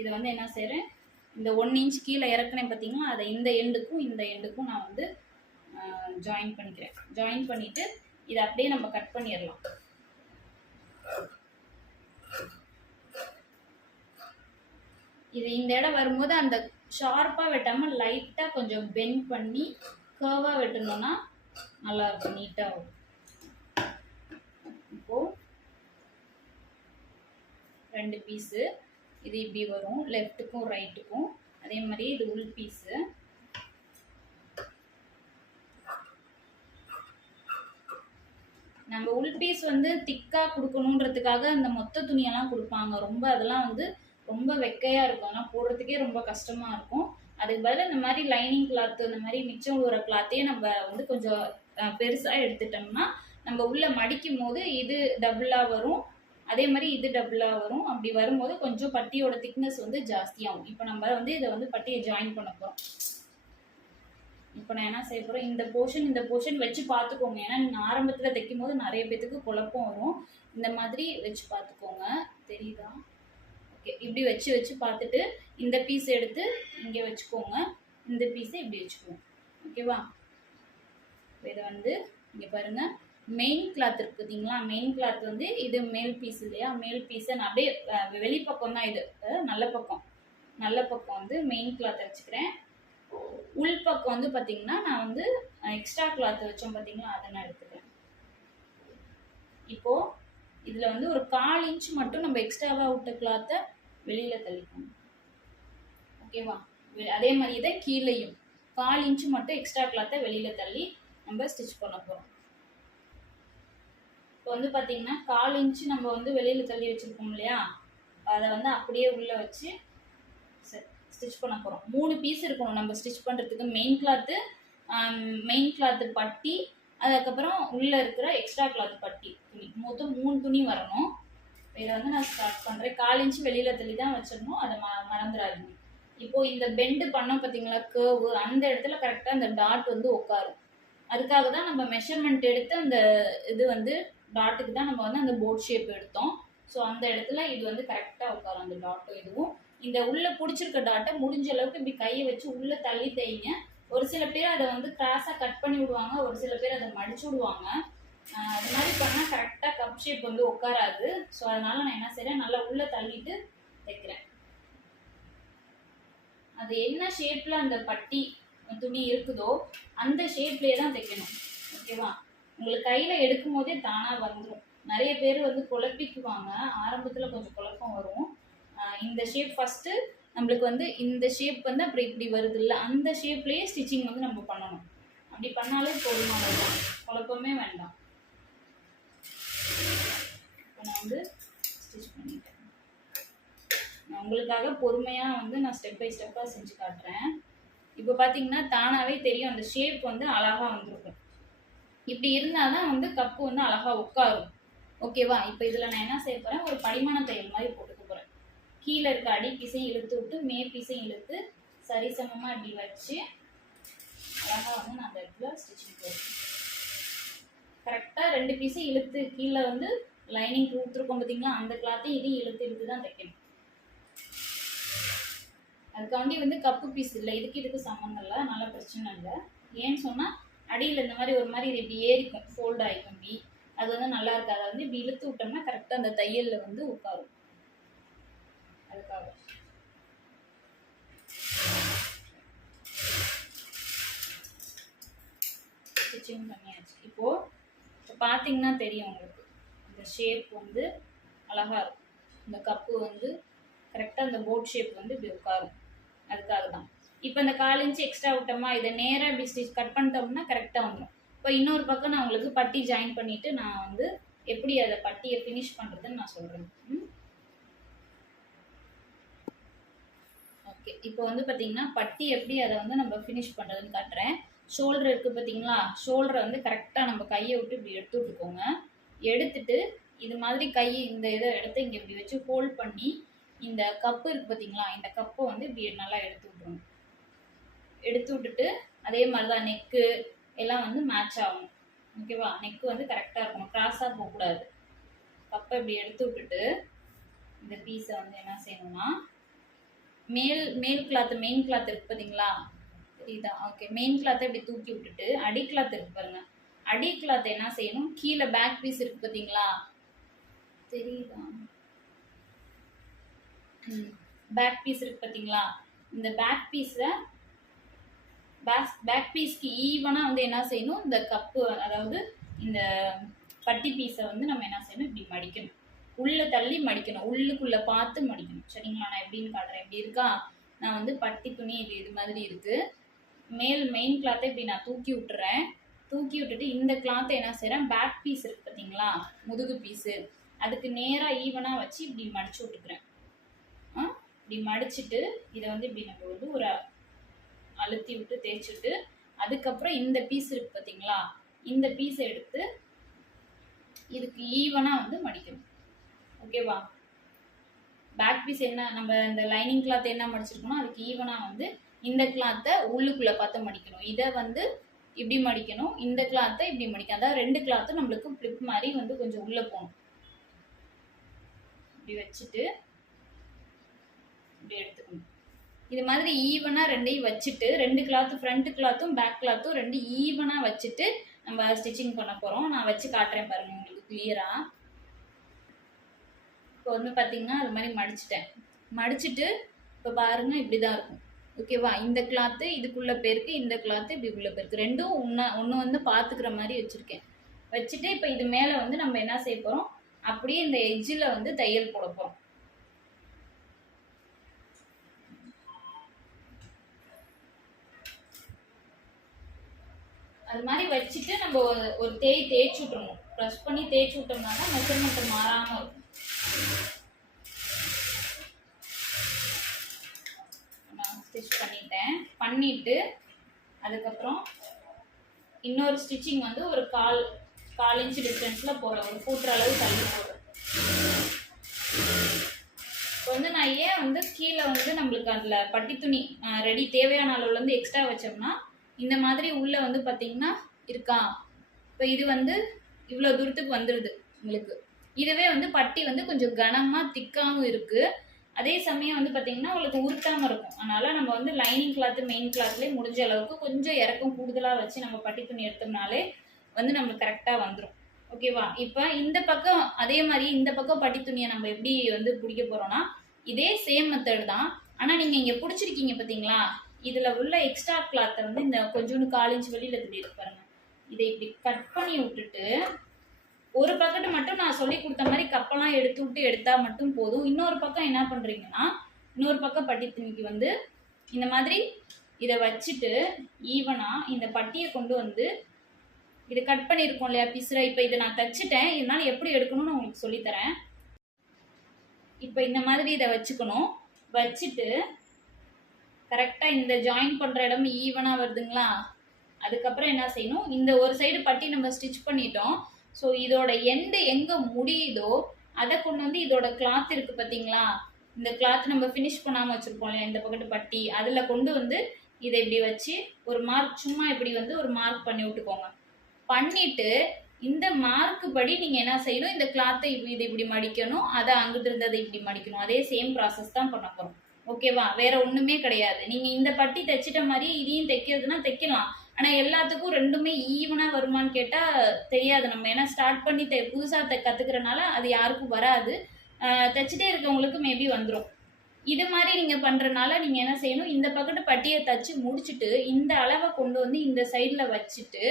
இதை வந்து என்ன செய்கிறேன், இந்த 1 இன்ச் கீழே இறக்குனேன் பார்த்தீங்களா, அதை இந்த எண்டுக்கும் நான் வந்து ஜாயின் பண்ணிக்கிறேன். ஜாயின் பண்ணிவிட்டு இதை அப்படியே நம்ம கட் பண்ணிடலாம். இது இந்த இடம் வரும்போது அந்த ஷார்ப்பாக வெட்டாமல் லைட்டாக கொஞ்சம் பெண்ட் பண்ணி கர்வாக வெட்டணும்னா நல்லாயிருக்கும், நீட்டாக வரும். இப்போது 2 பீஸு இது இப்படி வரும், லெஃப்ட்டுக்கும் ரைட்டுக்கும். அதே மாதிரி இது உள் பீஸு. நம்ம உள் பீஸ் வந்து திக்காக கொடுக்கணுன்றதுக்காக இந்த மொத்த துணியெல்லாம் கொடுப்பாங்க. ரொம்ப அதெல்லாம் வந்து ரொம்ப வெக்கையாக இருக்கும், அதெல்லாம் போடுறதுக்கே ரொம்ப கஷ்டமாக இருக்கும். அதுக்கு பதில் இந்த மாதிரி லைனிங் கிளாத்து, இந்த மாதிரி மிச்சம் ஒரு கிளாத்தையே நம்ம வந்து கொஞ்சம் பெருசாக எடுத்துட்டோம்னா நம்ம உள்ளே மடிக்கும் போது இது டபுளாக வரும், அதே மாதிரி இது டபுளாக வரும். அப்படி வரும்போது கொஞ்சம் பட்டியோட திக்னஸ் வந்து ஜாஸ்தியாகும். இப்போ நம்ம வந்து இதை வந்து பட்டியை ஜாயின் பண்ண போகிறோம். இப்போ நான் என்ன செய்ய போகிறேன், இந்த போர்ஷன் வச்சு பார்த்துக்கோங்க. ஏன்னா நீங்கள் ஆரம்பத்தில் தைக்கும் போது நிறைய பேத்துக்கு குழப்பம் வரும். இந்த மாதிரி வச்சு பார்த்துக்கோங்க, தெரியுதா? ஓகே, இப்படி வச்சு பார்த்துட்டு இந்த பீஸ் எடுத்து இங்கே வச்சுக்கோங்க. இந்த பீஸை இப்படி வச்சுக்குவோம். ஓகேவா? இதை வந்து இங்கே பாருங்கள், மெயின் கிளாத் இருக்குது பார்த்தீங்களா? மெயின் கிளாத் வந்து இது மேல் பீஸ் இல்லையா? மேல் பீஸை நான் அப்படியே வெளிப்பக்கம் தான் இது, நல்ல பக்கம் வந்து மெயின் கிளாத்தை வச்சுக்கிறேன். உள் பக்கம் வந்து பார்த்தீங்கன்னா நான் வந்து எக்ஸ்ட்ரா கிளாத் வச்சோம் பார்த்தீங்களா, அதை நான் எடுத்துக்கிறேன். இப்போது இதில் வந்து ஒரு 1/4 இன்ச் மட்டும் நம்ம எக்ஸ்ட்ராவாக விட்ட கிளாத்தை வெளியில் தள்ளிக்கணும். ஓகேவா? அதே மாதிரி தான் கீழேயும் 1/4 இன்ச் மட்டும் எக்ஸ்ட்ரா கிளாத்தை வெளியில் தள்ளி நம்ம ஸ்டிச் பண்ண போகிறோம். இப்போ வந்து பார்த்தீங்கன்னா 1/4 இன்ச் நம்ம வந்து வெளியில் தள்ளி வச்சுருக்கோம் இல்லையா, அதை வந்து அப்படியே உள்ளே வச்சு ஸ்டிச் பண்ண போகிறோம். 3 பீஸ் இருக்கணும் நம்ம ஸ்டிச் பண்ணுறதுக்கு. மெயின் கிளாத்து பட்டி, அதுக்கப்புறம் உள்ளே இருக்கிற எக்ஸ்ட்ரா கிளாத் பட்டி துணி, மொத்தம் 3 துணி வரணும். இதை வந்து நான் ஸ்டார்ட் பண்ணுறேன். 1/4 இன்ச் வெளியில் தள்ளி தான் வச்சிடணும், அதை மறந்துடாதீங்க. இப்போது இந்த பெண்டு பண்ணோம் பார்த்தீங்களா, கேர்வு, அந்த இடத்துல கரெக்டாக அந்த டாட் வந்து உட்காரும். அதுக்காக தான் நம்ம மெஷர்மெண்ட் எடுத்து அந்த இது வந்து டாட்டுக்கு தான் நம்ம வந்து அந்த போட் ஷேப் எடுத்தோம். ஸோ அந்த இடத்துல இது வந்து கரெக்டாக உட்காரும் அந்த டாட்டும். இதுவும் இந்த உள்ளே பிடிச்சிருக்க டாட்டை முடிஞ்ச அளவுக்கு இப்படி கையை வச்சு உள்ளே தள்ளி தைங்க. ஒரு சில பேர் அதை வந்து கிராஸாக கட் பண்ணி விடுவாங்க, ஒரு சில பேர் அதை மடிச்சு விடுவாங்க. அது மாதிரி பண்ணால் கரெக்டாக கப் ஷேப் வந்து உட்காராது. ஸோ அதனால நான் என்ன செய்கிறேன், நல்லா உள்ளே தள்ளிட்டு தைக்கிறேன். அது என்ன ஷேப்பில் அந்த பட்டி துணி இருக்குதோ அந்த ஷேப்லேயே தான் தைக்கணும். ஓகேவா? உங்களுக்கு கையில் எடுக்கும் போதே தானாக வந்துடும். நிறைய பேர் வந்து குழப்பிக்குவாங்க, ஆரம்பத்தில் கொஞ்சம் குழப்பம் வரும். இந்த ஷேப் ஃபஸ்ட்டு நம்மளுக்கு வந்து இந்த ஷேப் வந்து அப்படி இப்படி வருது இல்லை, அந்த ஷேப்லேயே ஸ்டிச்சிங் வந்து நம்ம பண்ணணும். அப்படி பண்ணாலே போதுமானது, குழப்பமே வேண்டாம். இப்போ நான் வந்து ஸ்டிச் பண்ணிட்டேன். நான் உங்களுக்காக பொறுமையாக வந்து நான் ஸ்டெப் பை ஸ்டெப்பாக செஞ்சு காட்டுறேன். இப்போ பார்த்தீங்கன்னா தானாகவே தெரியும், அந்த ஷேப் வந்து அழகாக வந்துருக்கும். இப்படி இருந்தால் தான் வந்து கப்பு வந்து அழகாக உட்காரும். ஓகேவா? இப்போ இதில் நான் என்ன செய்ய போகிறேன், ஒரு படிமான தையல் மாதிரி போட்டுக்க போகிறேன். கீழே இருக்க அடி பீஸையும் இழுத்து விட்டு மே பீஸையும் இழுத்து சரிசமமாக இப்படி வச்சு அழகாக வந்து நான் அந்த இடத்துல ஸ்டிச்சிங் போடுறேன். கரெக்டாக 2 பீஸையும் இழுத்து கீழே வந்து லைனிங் கொடுத்துருக்கோம் பார்த்தீங்களா, அந்த கிளாத்தையும் இதையும் இழுத்து தான் தைக்கணும். அதுக்காண்டி வந்து கப்பு பீஸ் இல்லை, இதுக்கு சம்மந்தம் இல்லை, நல்ல பிரச்சனை இல்லை. ஏன்னு சொன்னால் அடியில் இந்த மாதிரி ஒரு மாதிரி இது இப்படி ஏறிக்கும், ஃபோல்ட் ஆகிக்கும். இப்படி அது வந்து நல்லா இருக்காது. அதை வந்து இப்படி இழுத்து விட்டோம்னா கரெக்டாக அந்த தையலில் வந்து உட்காரும். அதுக்காக ஸ்டிச்சிங் பண்ணியாச்சு. இப்போ பார்த்தீங்கன்னா தெரியும் உங்களுக்கு, இந்த ஷேப் வந்து அழகாக இருக்கும். இந்த கப்பு வந்து கரெக்டாக அந்த போட் ஷேப் வந்து இப்படி உட்காரும். அதுக்காக தான். இப்போ இந்த 1/4 இன்ச் எக்ஸ்ட்ரா விட்டோமா, இதை நேராக இப்படி ஸ்டிச் கட் பண்ணிட்டோம்னா கரெக்டாக வந்துடும். இப்போ இன்னொரு பக்கம் நான் உங்களுக்கு பட்டி ஜாயின் பண்ணிவிட்டு நான் வந்து எப்படி அதை பட்டியை ஃபினிஷ் பண்ணுறதுன்னு நான் சொல்கிறேன். ஓகே, இப்போ வந்து பார்த்தீங்கன்னா பட்டி எப்படி அதை வந்து நம்ம ஃபினிஷ் பண்ணுறதுன்னு காட்டுறேன். ஷோல்டர் இருக்குது பார்த்தீங்களா, ஷோல்டரை வந்து கரெக்டாக நம்ம கையை விட்டு இப்படி எடுத்து விட்டுக்கோங்க. எடுத்துட்டு இது மாதிரி இந்த இதை எடுத்து இங்கே இப்படி வச்சு ஹோல்ட் பண்ணி இந்த கப்பு இருக்குது பார்த்தீங்களா, இந்த கப்பை வந்து இப்படி நல்லா எடுத்து விட்ருணும். எடுத்து விட்டுட்டு அதே மாதிரி தான் நெக்கு எல்லாம் வந்து மேட்ச் ஆகணும். ஓகேவா? நெக்கு வந்து கரெக்டாக இருக்கணும், க்ராஸாக போகக்கூடாது. கப்பை இப்படி எடுத்து விட்டுட்டு இந்த பீஸை வந்து என்ன செய்யணும்னா, மேல் கிளாத்து மெயின் கிளாத் இருக்குது பார்த்தீங்களா, தெரியுதா? ஓகே, மெயின் கிளாத்தை இப்படி தூக்கி விட்டுட்டு அடி கிளாத் இருக்குது பாருங்கள், அடி கிளாத்தை என்ன செய்யணும், கீழே பேக் பீஸ் இருக்குது பார்த்தீங்களா, தெரியுதா? பேக் பீஸ் இருக்குது பார்த்தீங்களா, இந்த பேக் பீஸ்க்கு ஈவனாக வந்து என்ன செய்யணும், இந்த கப்பு அதாவது இந்த பட்டி பீஸை வந்து நம்ம என்ன செய்யணும், இப்படி மடிக்கணும். உள்ளே தள்ளி மடிக்கணும், உள்ளுக்குள்ளே பார்த்து மடிக்கணும். சரிங்களா? நான் எப்படின்னு காட்டுறேன். எப்படி இருக்கா, நான் வந்து பட்டி துணி இது மாதிரி இருக்குது. மெயின் கிளாத்தை இப்படி நான் தூக்கி விட்டுறேன். தூக்கி விட்டுட்டு இந்த கிளாத்தை என்ன செய்கிறேன், பேக் பீஸ் இருக்குது பார்த்தீங்களா, முதுகு பீஸு, அதுக்கு நேராக ஈவனாக வச்சு இப்படி மடிச்சு விட்டுக்கிறேன். இப்படி மடிச்சுட்டு இதை வந்து இப்படி நம்ம வந்து ஒரு அழுத்தி விட்டு தேய்ச்சிட்டு அதுக்கப்புறம் இந்த பீஸ் இருக்குது பார்த்தீங்களா, இந்த பீஸை எடுத்து இதுக்கு ஈவனாக வந்து மடிக்கணும். ஓகேவா? பேக் பீஸ் என்ன நம்ம இந்த லைனிங் கிளாத் என்ன மடிச்சிருக்கணும், அதுக்கு ஈவனாக வந்து இந்த கிளாத்தை உள்ளுக்குள்ளே பார்த்து மடிக்கணும். இதை வந்து இப்படி மடிக்கணும், இந்த கிளாத்தை இப்படி மடிக்கணும். அதாவது 2 கிளாத்தும் நம்மளுக்கு ஃப்ளிப் மாதிரி வந்து கொஞ்சம் உள்ளே போகணும். இப்படி வச்சுட்டு இப்படி எடுத்துக்கணும். இது மாதிரி ஈவனாக ரெண்டையும் வச்சுட்டு 2 கிளாத்து ஃப்ரண்ட் கிளாத்தும் பேக் கிளாத்தும் 2 ஈவனாக வச்சுட்டு நம்ம ஸ்டிச்சிங் பண்ண போகிறோம். நான் வச்சு காட்டுறேன் பாருங்கள் உங்களுக்கு கிளியராக. இப்போ வந்து பார்த்தீங்கன்னா அது மாதிரி மடிச்சுட்டு இப்போ பாருங்கள் இப்படி தான் இருக்கும். ஓகேவா? இந்த கிளாத்து இதுக்குள்ளே பேருக்கு, இந்த கிளாத்து இப்படி உள்ள பேருக்கு, ரெண்டும் ஒன்று வந்து பார்த்துக்கிற மாதிரி வச்சுருக்கேன். வச்சுட்டு இப்போ இது மேலே வந்து நம்ம என்ன செய்ய போகிறோம், அப்படியே இந்த எட்ஜில் வந்து தையல் போட போகிறோம். அது மாதிரி வச்சுட்டு நம்ம ஒரு தேய்ச்சி விட்டுறணும். ப்ரெஸ் பண்ணி தேய்ச்சி விட்டோம்னா தான் மெஷர்மெண்ட் மாறாமல் இருக்கும். நான் ஸ்டிச் பண்ணிட்டு அதுக்கப்புறம் இன்னொரு ஸ்டிச்சிங் வந்து ஒரு கால் இன்ச் டிஸ்டன்ஸில் போடுறேன். ஒரு ஃபூட்டர் அளவு தள்ளி போடுறேன். இப்போ வந்து நான் ஏன் வந்து கீழே வந்து நம்மளுக்கு அதில் பட்டி துணி ரெடி தேவையான அளவுலேருந்து எக்ஸ்ட்ரா வச்சோம்னா இந்த மாதிரி உள்ளே வந்து பார்த்தீங்கன்னா இருக்கா, இப்போ இது வந்து இவ்வளோ தூரத்துக்கு வந்துடுது உங்களுக்கு. இதுவே வந்து பட்டி வந்து கொஞ்சம் கனமாக திக்காகவும் இருக்குது. அதே சமயம் வந்து பார்த்தீங்கன்னா உங்களுக்கு உருட்டாமல் இருக்கும். அதனால் நம்ம வந்து லைனிங் கிளாத்து மெயின் கிளாத்லேயே முடிஞ்ச அளவுக்கு கொஞ்சம் இறக்கம் கூடுதலாக வச்சு நம்ம பட்டி துணி எடுத்தோம்னாலே வந்து நம்மளுக்கு கரெக்டாக வந்துடும். ஓகேவா? இப்போ இந்த பக்கம் அதே மாதிரி இந்த பக்கம் பட்டி துணியை நம்ம எப்படி வந்து பிடிக்க போகிறோம்னா இதே சேம் மெத்தட் தான். ஆனால் நீங்கள் இங்கே பிடிச்சிருக்கீங்க பார்த்தீங்களா, இதில் உள்ள எக்ஸ்ட்ரா கிளாத்தை வந்து இந்த கொஞ்சோண்டு 1/4 இன்ச் வெளியில் திடீர் பாருங்க. இதை இப்படி கட் பண்ணி விட்டுட்டு ஒரு பக்கத்து மட்டும் நான் சொல்லி கொடுத்த மாதிரி கப்பெல்லாம் எடுத்து விட்டு எடுத்தால் மட்டும் போதும். இன்னொரு பக்கம் என்ன பண்ணுறீங்கன்னா, இன்னொரு பக்கம் பட்டி துணிக்கு வந்து இந்த மாதிரி இதை வச்சுட்டு ஈவனாக இந்த பட்டியை கொண்டு வந்து இதை கட் பண்ணியிருக்கோம் இல்லையா பிசுரை. இப்போ இதை நான் தச்சுட்டேன், இதனால் எப்படி எடுக்கணும்னு உங்களுக்கு சொல்லித்தரேன். இப்போ இந்த மாதிரி இதை வச்சுக்கணும். வச்சுட்டு கரெக்டாக இந்த ஜாயின் பண்ணுற இடம் ஈவனாக வருதுங்களா, அதுக்கப்புறம் என்ன செய்யணும், இந்த ஒரு சைடு பட்டி நம்ம ஸ்டிச் பண்ணிட்டோம். ஸோ இதோட எண்டு எங்கே முடியுதோ அதை கொண்டு வந்து இதோட கிளாத் இருக்குது பார்த்தீங்களா, இந்த கிளாத் நம்ம ஃபினிஷ் பண்ணாமல் வச்சுருப்போம் இல்லையா இந்த பக்கத்து பட்டி, அதில் கொண்டு வந்து இதை இப்படி வச்சு ஒரு மார்க் சும்மா இப்படி வந்து ஒரு மார்க் பண்ணி விட்டுக்கோங்க. பண்ணிவிட்டு இந்த மார்க்கு படி நீங்கள் என்ன செய்யணும், இந்த கிளாத்தை இதை இப்படி மடிக்கணும், அதை அங்கிட்டு இருந்ததை இப்படி மடிக்கணும். அதே சேம் ப்ராசஸ் தான் பண்ண போகிறோம். ஓகேவா? வேற ஒன்றுமே கிடையாது. நீங்கள் இந்த பட்டி தைச்சிட்ட மாதிரி இதையும் தைக்கிறதுனா தைக்கலாம். ஆனால் எல்லாத்துக்கும் ரெண்டுமே ஈவனாக வருமானு கேட்டால் தெரியாது. நம்ம ஏன்னா ஸ்டார்ட் பண்ணி புதுசாக கற்றுக்கிறனால அது யாருக்கும் வராது. தைச்சிட்டே இருக்கவங்களுக்கு மேபி வந்துடும். இது மாதிரி நீங்கள் பண்ணுறனால நீங்கள் என்ன செய்யணும், இந்த பக்கத்து பட்டியை தைச்சி முடிச்சுட்டு இந்த அளவை கொண்டு வந்து இந்த சைடில் வச்சுட்டு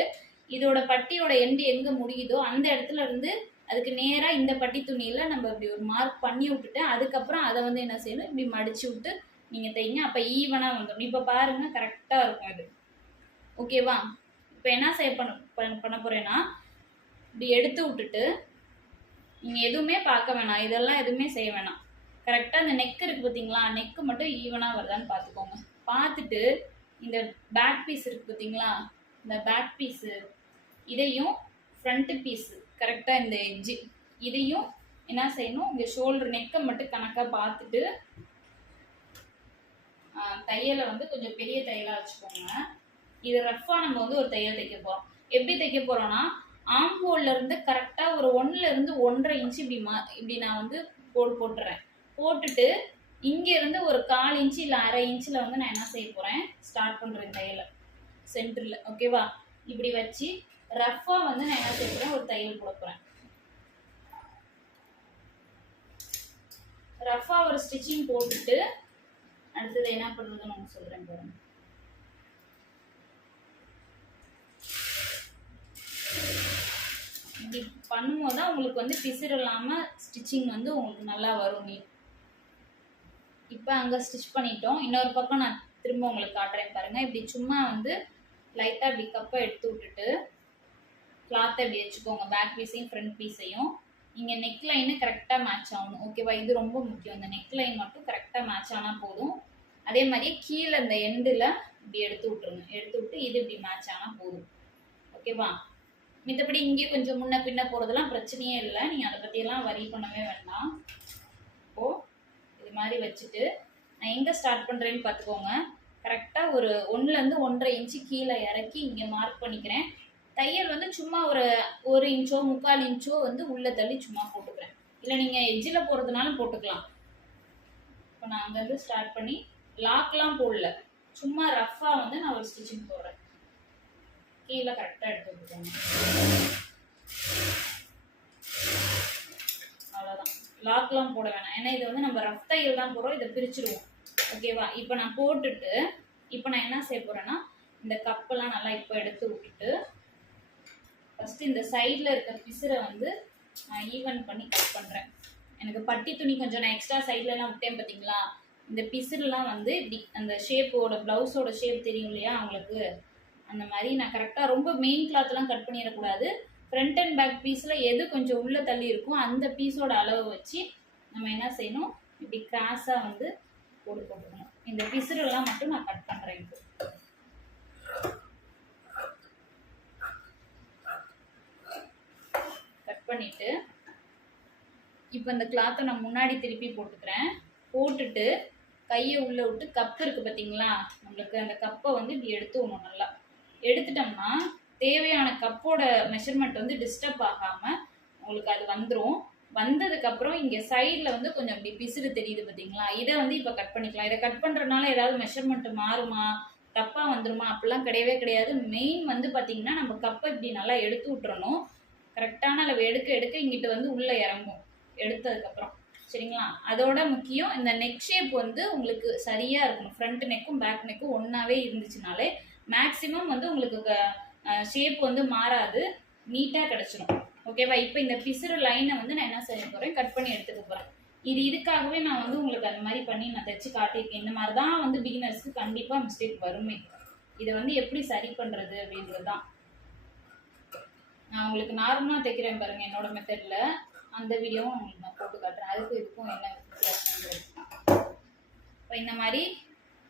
இதோட பட்டியோட எண்டு எங்கே முடியுதோ அந்த இடத்துல இருந்து அதுக்கு நேராக இந்த பட்டி துணியில் நம்ம இப்படி ஒரு மார்க் பண்ணி விட்டுட்டு அதுக்கப்புறம் அதை வந்து என்ன செய்யணும், இப்படி மடித்து விட்டு நீங்கள் தைங்க. அப்போ ஈவனாக வந்துடும். இப்போ பாருங்கள் கரெக்டாக இருக்கும் இது. ஓகேவா? இப்போ என்ன பண்ண போகிறேன்னா, இப்படி எடுத்து விட்டுட்டு நீங்கள் எதுவுமே பார்க்க வேணாம், இதெல்லாம் எதுவுமே செய்ய வேணாம். கரெக்டாக இந்த நெக் இருக்குது பார்த்தீங்களா, நெக்கு மட்டும் ஈவனாக வருதான்னு பார்த்துக்கோங்க. பார்த்துட்டு இந்த பேக் பீஸ் இருக்குது பார்த்தீங்களா, இந்த பேக் பீஸு இதையும் ஃப்ரண்ட்டு பீஸு கரெக்டாக இந்த எட்ஜு இதையும் என்ன செய்யணும், இங்கே ஷோல்டர் நெக்கை மட்டும் கணக்காக பார்த்துட்டு தையலை வந்து கொஞ்சம் பெரிய தையலாக வச்சுக்கோங்க. இது ரஃப்பாக நம்ம வந்து ஒரு தையல் தைக்க போகிறோம். எப்படி தைக்க போகிறோன்னா, ஆம்போல்லேருந்து கரெக்டாக ஒரு 1லேருந்து 1.5 இன்ச்சு இப்படி நான் வந்து போட்டுறேன். போட்டுட்டு இங்கேருந்து ஒரு 1/4 இன்ச்சு இல்லை 1/2 இன்ச்சில் வந்து நான் என்ன செய்ய போகிறேன், ஸ்டார்ட் பண்ணுறேன் தையலை சென்டரில். ஓகேவா? இப்படி வச்சு ரஃப்பாக வந்து நான் என்ன செய்ய போகிறேன், ஒரு தையல் போட போகிறேன். ரஃப்பாக ஒரு ஸ்டிச்சிங் போட்டுட்டு அடுத்தது என்ன பண்ணுறதுன்னு நான் சொல்கிறேன் பாருங்க. இப்படி பண்ணும்போது தான் உங்களுக்கு வந்து பிசுறு இல்லாமல் ஸ்டிச்சிங் வந்து உங்களுக்கு நல்லா வரும். இப்போ அங்கே ஸ்டிச் பண்ணிட்டோம். இன்னொரு பக்கம் நான் திரும்ப உங்களுக்கு காட்டுறேன் பாருங்கள். இப்படி சும்மா வந்து லைட்டாக இப்படி கப்பை எடுத்து விட்டுட்டு கிளாத்தை இப்படி வச்சுக்கோங்க. பேக் பீஸையும் ஃப்ரண்ட் பீஸையும் இங்கே நெக் லைனு கரெக்டாக மேட்ச் ஆகணும். ஓகேவா? இது ரொம்ப முக்கியம். இந்த நெக் லைன் மட்டும் கரெக்டாக மேட்ச் ஆனால் போதும். அதே மாதிரியே கீழே இந்த எண்டில் இப்படி எடுத்து விட்ருங்க. எடுத்து விட்டு இது இப்படி மேட்ச் ஆனால் போதும். ஓகேவா? மித்தபடி இங்கே கொஞ்சம் முன்ன பின்ன போகிறதுலாம் பிரச்சனையே இல்லை. நீங்கள் அதை பற்றியெல்லாம் வரி பண்ணவே வேண்டாம். இப்போது இது மாதிரி வச்சுட்டு நான் எங்கே ஸ்டார்ட் பண்ணுறேன்னு பார்த்துக்கோங்க. கரெக்டாக ஒரு 1லேருந்து 1.5 இன்ச்சு கீழே இறக்கி இங்கே மார்க் பண்ணிக்கிறேன். தையல் வந்து சும்மா ஒரு 1 இன்ச்சோ 3/4 இன்ச்சோ வந்து உள்ளே தள்ளி சும்மா போட்டுக்கிறேன். இல்லை நீங்கள் எட்ஜில் போகிறதுனாலும் போட்டுக்கலாம். இப்போ நான் அங்கேருந்து ஸ்டார்ட் பண்ணி லாக்லாம் போடல, சும்மா ரஃப்பாக வந்து நான் ஒரு ஸ்டிச்சிங் போடுறேன். கீழே கரெக்டாக எடுத்து விட்டுக்கோங்க. அவ்வளோதான், லாக்லாம் போட வேணாம். ஏன்னா இது வந்து நம்ம ரஃப் தையல் தான் போடுறோம், இதை பிரிச்சுடுவோம். ஓகேவா? இப்போ நான் போட்டுட்டு இப்போ நான் என்ன செய்ய போகிறேன்னா, இந்த கப்பெல்லாம் நல்லா இப்போ எடுத்து விட்டுட்டு ஃபஸ்ட்டு இந்த சைடில் இருக்க பிசுரை வந்து நான் ஈவன் பண்ணி கட் பண்ணுறேன். எனக்கு பட்டி துணி கொஞ்சம் நான் எக்ஸ்ட்ரா சைட்லலாம் விட்டேன் பார்த்தீங்களா, இந்த பிசுறுலாம் வந்து இப்படி அந்த ஷேப்போட ப்ளவுஸோட ஷேப் தெரியும் இல்லையா அவங்களுக்கு, அந்த மாதிரி நான் கரெக்டாக ரொம்ப மெயின் கிளாத்லாம் கட் பண்ணிடக்கூடாது. ஃப்ரண்ட் அண்ட் பேக் பீஸில் எது கொஞ்சம் உள்ளே தள்ளி இருக்கும் அந்த பீஸோட அளவு வச்சு நம்ம என்ன செய்யணும், இப்படி கிராஸாக வந்து போட்டுக்கணும். இந்த பிசுறுலாம் மட்டும் நான் கட் பண்ணுறேன். இப்போ கட் பண்ணிவிட்டு இப்போ இந்த கிளாத்தை நான் முன்னாடி திருப்பி போட்டுக்கிறேன். போட்டுட்டு கையை உள்ளே விட்டு கப்பு இருக்குது பார்த்தீங்களா, நம்மளுக்கு அந்த கப்பை வந்து இப்படி எடுத்துக்கணும். நல்லா எடுத்துட்டோம்னா தேவையான கப்போட மெஷர்மெண்ட் வந்து டிஸ்டர்ப் ஆகாமல் உங்களுக்கு அது வந்துடும். வந்ததுக்கப்புறம் இங்கே சைடில் வந்து கொஞ்சம் அப்படி பிசுறு தெரியுது பார்த்தீங்களா, இதை வந்து இப்போ கட் பண்ணிக்கலாம். இதை கட் பண்ணுறதுனால ஏதாவது மெஷர்மெண்ட் மாறுமா, தப்பாக வந்துடுமா, அப்படிலாம் கிடையவே கிடையாது. மெயின் வந்து பார்த்தீங்கன்னா நம்ம கப்பை இப்படி நல்லா எடுத்து விட்டுறணும். கரெக்டான அளவு எடுக்க எடுக்க இங்கிட்ட வந்து உள்ளே இறங்கும் எடுத்ததுக்கப்புறம். சரிங்களா? அதோட முக்கியம் இந்த நெக் ஷேப் வந்து உங்களுக்கு சரியாக இருக்கணும். ஃப்ரண்ட் நெக்கும் பேக் நெக்கும் ஒன்றாவே இருந்துச்சுனாலே மேக்ஸிமம் வந்து உங்களுக்கு ஷேப் வந்து மாறாது, நீட்டாக கிடச்சிடும். ஓகேவா? இப்போ இந்த பிசுறு லைனை வந்து நான் என்ன செய்ய போகிறேன், கட் பண்ணி எடுத்துக்க போகிறேன். இதுக்காகவே நான் வந்து உங்களுக்கு அந்த மாதிரி பண்ணி நான் தைச்சு காட்டியிருக்கேன். இந்த மாதிரி தான் வந்து பிகினர்ஸ்க்கு கண்டிப்பாக மிஸ்டேக் வருமே. இதை வந்து எப்படி சரி பண்ணுறது அப்படின்றது தான் நான் உங்களுக்கு நார்மலாக தைக்கிறேன் பாருங்கள் என்னோட மெத்தடில். அந்த வீடியோவும் உங்களுக்கு நான் போட்டு காட்டுறேன், அதுக்கும் இதுக்கும் என்ன வித்தியாசம். இப்போ இந்த மாதிரி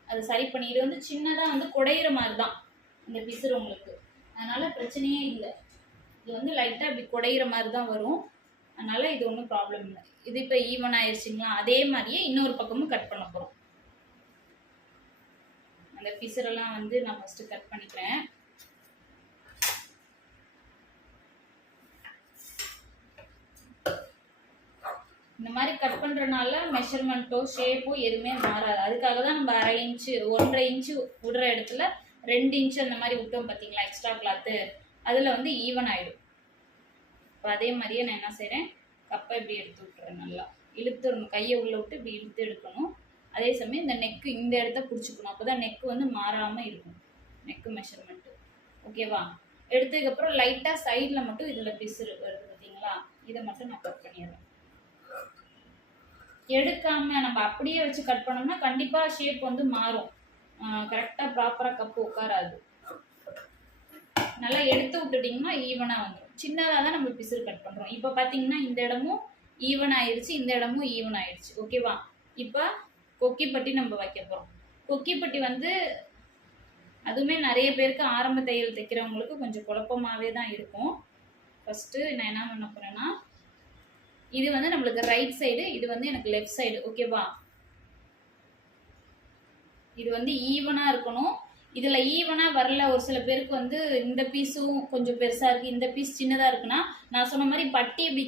அது சரி பண்ணி இது வந்து சின்னதாக வந்து குடையிற மாதிரி தான் இந்த பிசுறு உங்களுக்கு, அதனால் பிரச்சனையே இல்லை. இது வந்து லைட்டாக இப்படி குடையிற மாதிரி தான் வரும், அதனால் இது ஒன்றும் ப்ராப்ளம் இல்லை. இது இப்போ ஈவன் ஆயிடுச்சுங்களா, அதே மாதிரியே இன்னொரு பக்கமும் கட் பண்ண போகிறோம். அந்த பிசுரெல்லாம் வந்து நான் ஃபஸ்ட்டு கட் பண்ணிக்கிறேன். இந்த மாதிரி கட் பண்ணுறதுனால மெஷர்மெண்ட்டோ ஷேப்போ எதுவுமே மாறாது. அதுக்காக தான் நம்ம 1/2 இன்ச்சு 1.5 இன்ச்சு விடுற இடத்துல 2 இன்ச்சு அந்த மாதிரி விட்டோம் பார்த்தீங்களா எக்ஸ்ட்ரா கிளாத்து, அதில் வந்து ஈவன் ஆகிடும். இப்போ அதே மாதிரியே நான் என்ன செய்கிறேன், கப்பை இப்படி எடுத்து விட்டுறேன். நல்லா இழுத்துடணும், கையை உள்ளே விட்டு இப்படி இழுத்து எடுக்கணும். அதே சமயம் இந்த நெக்கு இந்த இடத்த பிடிச்சிக்கணும், அப்போ தான் நெக்கு வந்து மாறாமல் இருக்கும், நெக்கு மெஷர்மெண்ட்டு. ஓகேவா? எடுத்ததுக்கப்புறம் லைட்டாக சைடில் மட்டும் இதில் பிசுறு வருது பார்த்தீங்களா, இதை மட்டும் நான் கட் பண்ணிடுறேன். எடுக்காமல் நம்ம அப்படியே வச்சு கட் பண்ணோம்னா கண்டிப்பாக ஷேப் வந்து மாறும், கரெக்டாக ப்ராப்பராக கப்பு உட்காராது. நல்லா எடுத்து விட்டுட்டிங்கன்னா ஈவனாக வந்துடும். சின்னதாக தான் நம்ம பிசுறு கட் பண்ணுறோம். இப்போ பார்த்தீங்கன்னா இந்த இடமும் ஈவன் ஆயிடுச்சு, இந்த இடமும் ஈவன் ஆயிடுச்சு. ஓகேவா? இப்போ கொக்கிப்பட்டி நம்ம வைக்க போகிறோம். கொக்கிப்பட்டி வந்து அதுவுமே நிறைய பேருக்கு ஆரம்ப தையல் தைக்கிறவங்களுக்கு கொஞ்சம் குழப்பமாகவே தான் இருக்கும். ஃபஸ்ட்டு நான் என்ன பண்ண போகிறேன்னா, இது வந்து நம்மளுக்கு ரைட் சைடு, இது வந்து எனக்கு லெஃப்ட் சைடு. ஓகேவா? இது வந்து ஈவனாக இருக்கணும். இதில் ஈவனாக வரல, ஒரு சில பேருக்கு வந்து இந்த பீஸும் கொஞ்சம் பெருசாக இருக்குது, இந்த பீஸ் சின்னதாக இருக்குன்னா, நான் சொன்ன மாதிரி பட்டி இப்படி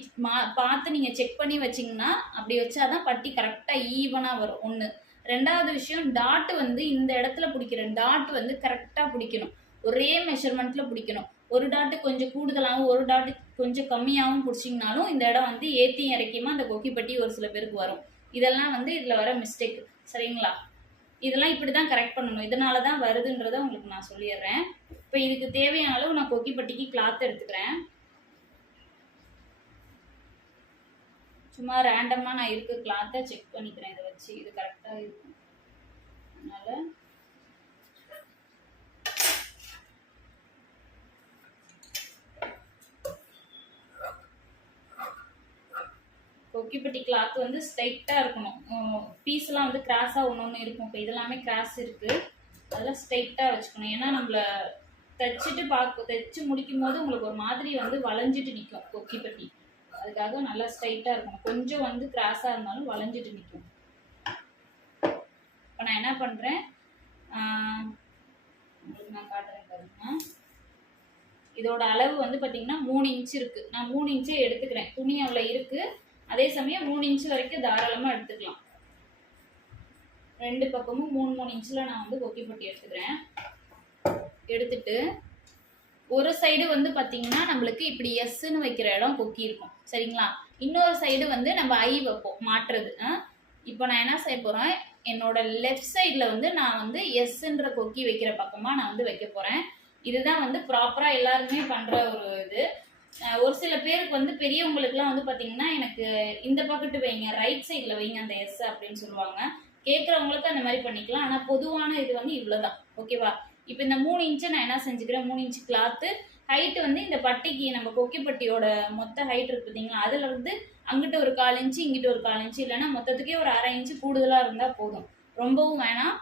பார்த்து நீங்கள் செக் பண்ணி வச்சிங்கன்னா, அப்படி வச்சாதான் பட்டி கரெக்டாக ஈவனாக வரும். ஒன்று. ரெண்டாவது விஷயம், டாட்டு வந்து இந்த இடத்துல பிடிக்கிற டாட் வந்து கரெக்டாக பிடிக்கணும், ஒரே மெஷர்மெண்ட்டில் பிடிக்கணும். ஒரு டாட்டு கொஞ்சம் கூடுதலாகவும் ஒரு டாட்டு கொஞ்சம் கம்மியாகவும் பிடிச்சிங்கனாலும் இந்த இடம் வந்து ஏற்றி இறக்கியுமா அந்த கொக்கிப்பட்டி ஒரு சில பேருக்கு வரும். இதெல்லாம் வந்து இதில் வர மிஸ்டேக். சரிங்களா? இதெல்லாம் இப்படி தான் கரெக்ட் பண்ணணும், இதனால தான் வருதுன்றதை உங்களுக்கு நான் சொல்லிடுறேன். இப்போ இதுக்கு தேவையான அளவு நான் கொக்கிப்பட்டிக்கு கிளாத் எடுத்துக்கிறேன். சும்மா ரேண்டமாக நான் இருக்க கிளாத்தை செக் பண்ணிக்கிறேன், இதை வச்சு இது கரெக்டாக இருக்கும். அதனால் கொக்கிப்பட்டி கிளாத் வந்து ஸ்ட்ரைட்டாக இருக்கணும். பீஸ்லாம் வந்து கிராஸாக ஒன்று இருக்கும். இப்போ இதெல்லாமே கிராஸ் இருக்குது, அதெல்லாம் ஸ்ட்ரைட்டாக வச்சுக்கணும். ஏன்னா நம்மளை தைச்சு முடிக்கும் போது உங்களுக்கு ஒரு மாதிரி வந்து வளைஞ்சிட்டு நிற்கும் கொக்கிப்பட்டி, அதுக்காக நல்லா ஸ்ட்ரைட்டாக இருக்கணும். கொஞ்சம் வந்து கிராஸாக இருந்தாலும் வளைஞ்சிட்டு நிற்கும். இப்போ நான் என்ன பண்ணுறேன், உங்களுக்கு நான் காட்டுறேன் பாருங்க. இதோட அளவு வந்து பார்த்தீங்கன்னா 3 இன்ச்சு இருக்குது. நான் 3 இன்ச்சே எடுத்துக்கிறேன். துணி அவ்வளோ இருக்குது, அதே சமயம் 3 இன்ச்சு வரைக்கும் தாராளமாக எடுத்துக்கலாம். 2 பக்கமும் 3 இன்ச்சில் நான் வந்து கொக்கி பட்டி எடுத்துக்கிறேன். எடுத்துட்டு ஒரு சைடு வந்து பார்த்தீங்கன்னா நம்மளுக்கு இப்படி எஸ்ன்னு வைக்கிற இடம் கொக்கி இருக்கும் சரிங்களா. இன்னொரு சைடு வந்து நம்ம ஐ வைப்போம் மாற்றுறது. இப்போ நான் என்ன செய்ய போகிறேன், என்னோட லெஃப்ட் சைடில் வந்து நான் வந்து எஸ்ன்ற கொக்கி வைக்கிற பக்கமாக நான் வந்து வைக்க போகிறேன். இதுதான் வந்து ப்ராப்பராக எல்லாருமே பண்ணுற ஒரு இது. ஒரு சில பேருக்கு வந்து பெரியவங்களுக்குலாம் வந்து பார்த்தீங்கன்னா எனக்கு இந்த பக்கத்து வைங்க, ரைட் சைடில் வைங்க அந்த எஸ் அப்படின்னு சொல்லுவாங்க. கேட்குறவங்களுக்கு அந்த மாதிரி பண்ணிக்கலாம். ஆனால் பொதுவான இது வந்து இவ்வளோதான். ஓகேவா. இப்போ இந்த 3 இன்ச்சை நான் என்ன செஞ்சுக்கிறேன், 3 இன்ச்சு கிளாத்து ஹைட்டு வந்து இந்த பட்டிக்கு நம்ம கொக்கி பட்டியோட மொத்த ஹைட் இருக்கு பார்த்தீங்களா, அதில் வந்து அங்கிட்ட ஒரு 1/4 இன்ச்சு இங்கிட்ட ஒரு 1/4 இன்ச்சு, இல்லைன்னா மொத்தத்துக்கே ஒரு 1/2 இன்ச்சு கூடுதலாக இருந்தால் போதும். ரொம்பவும் வேணாம்.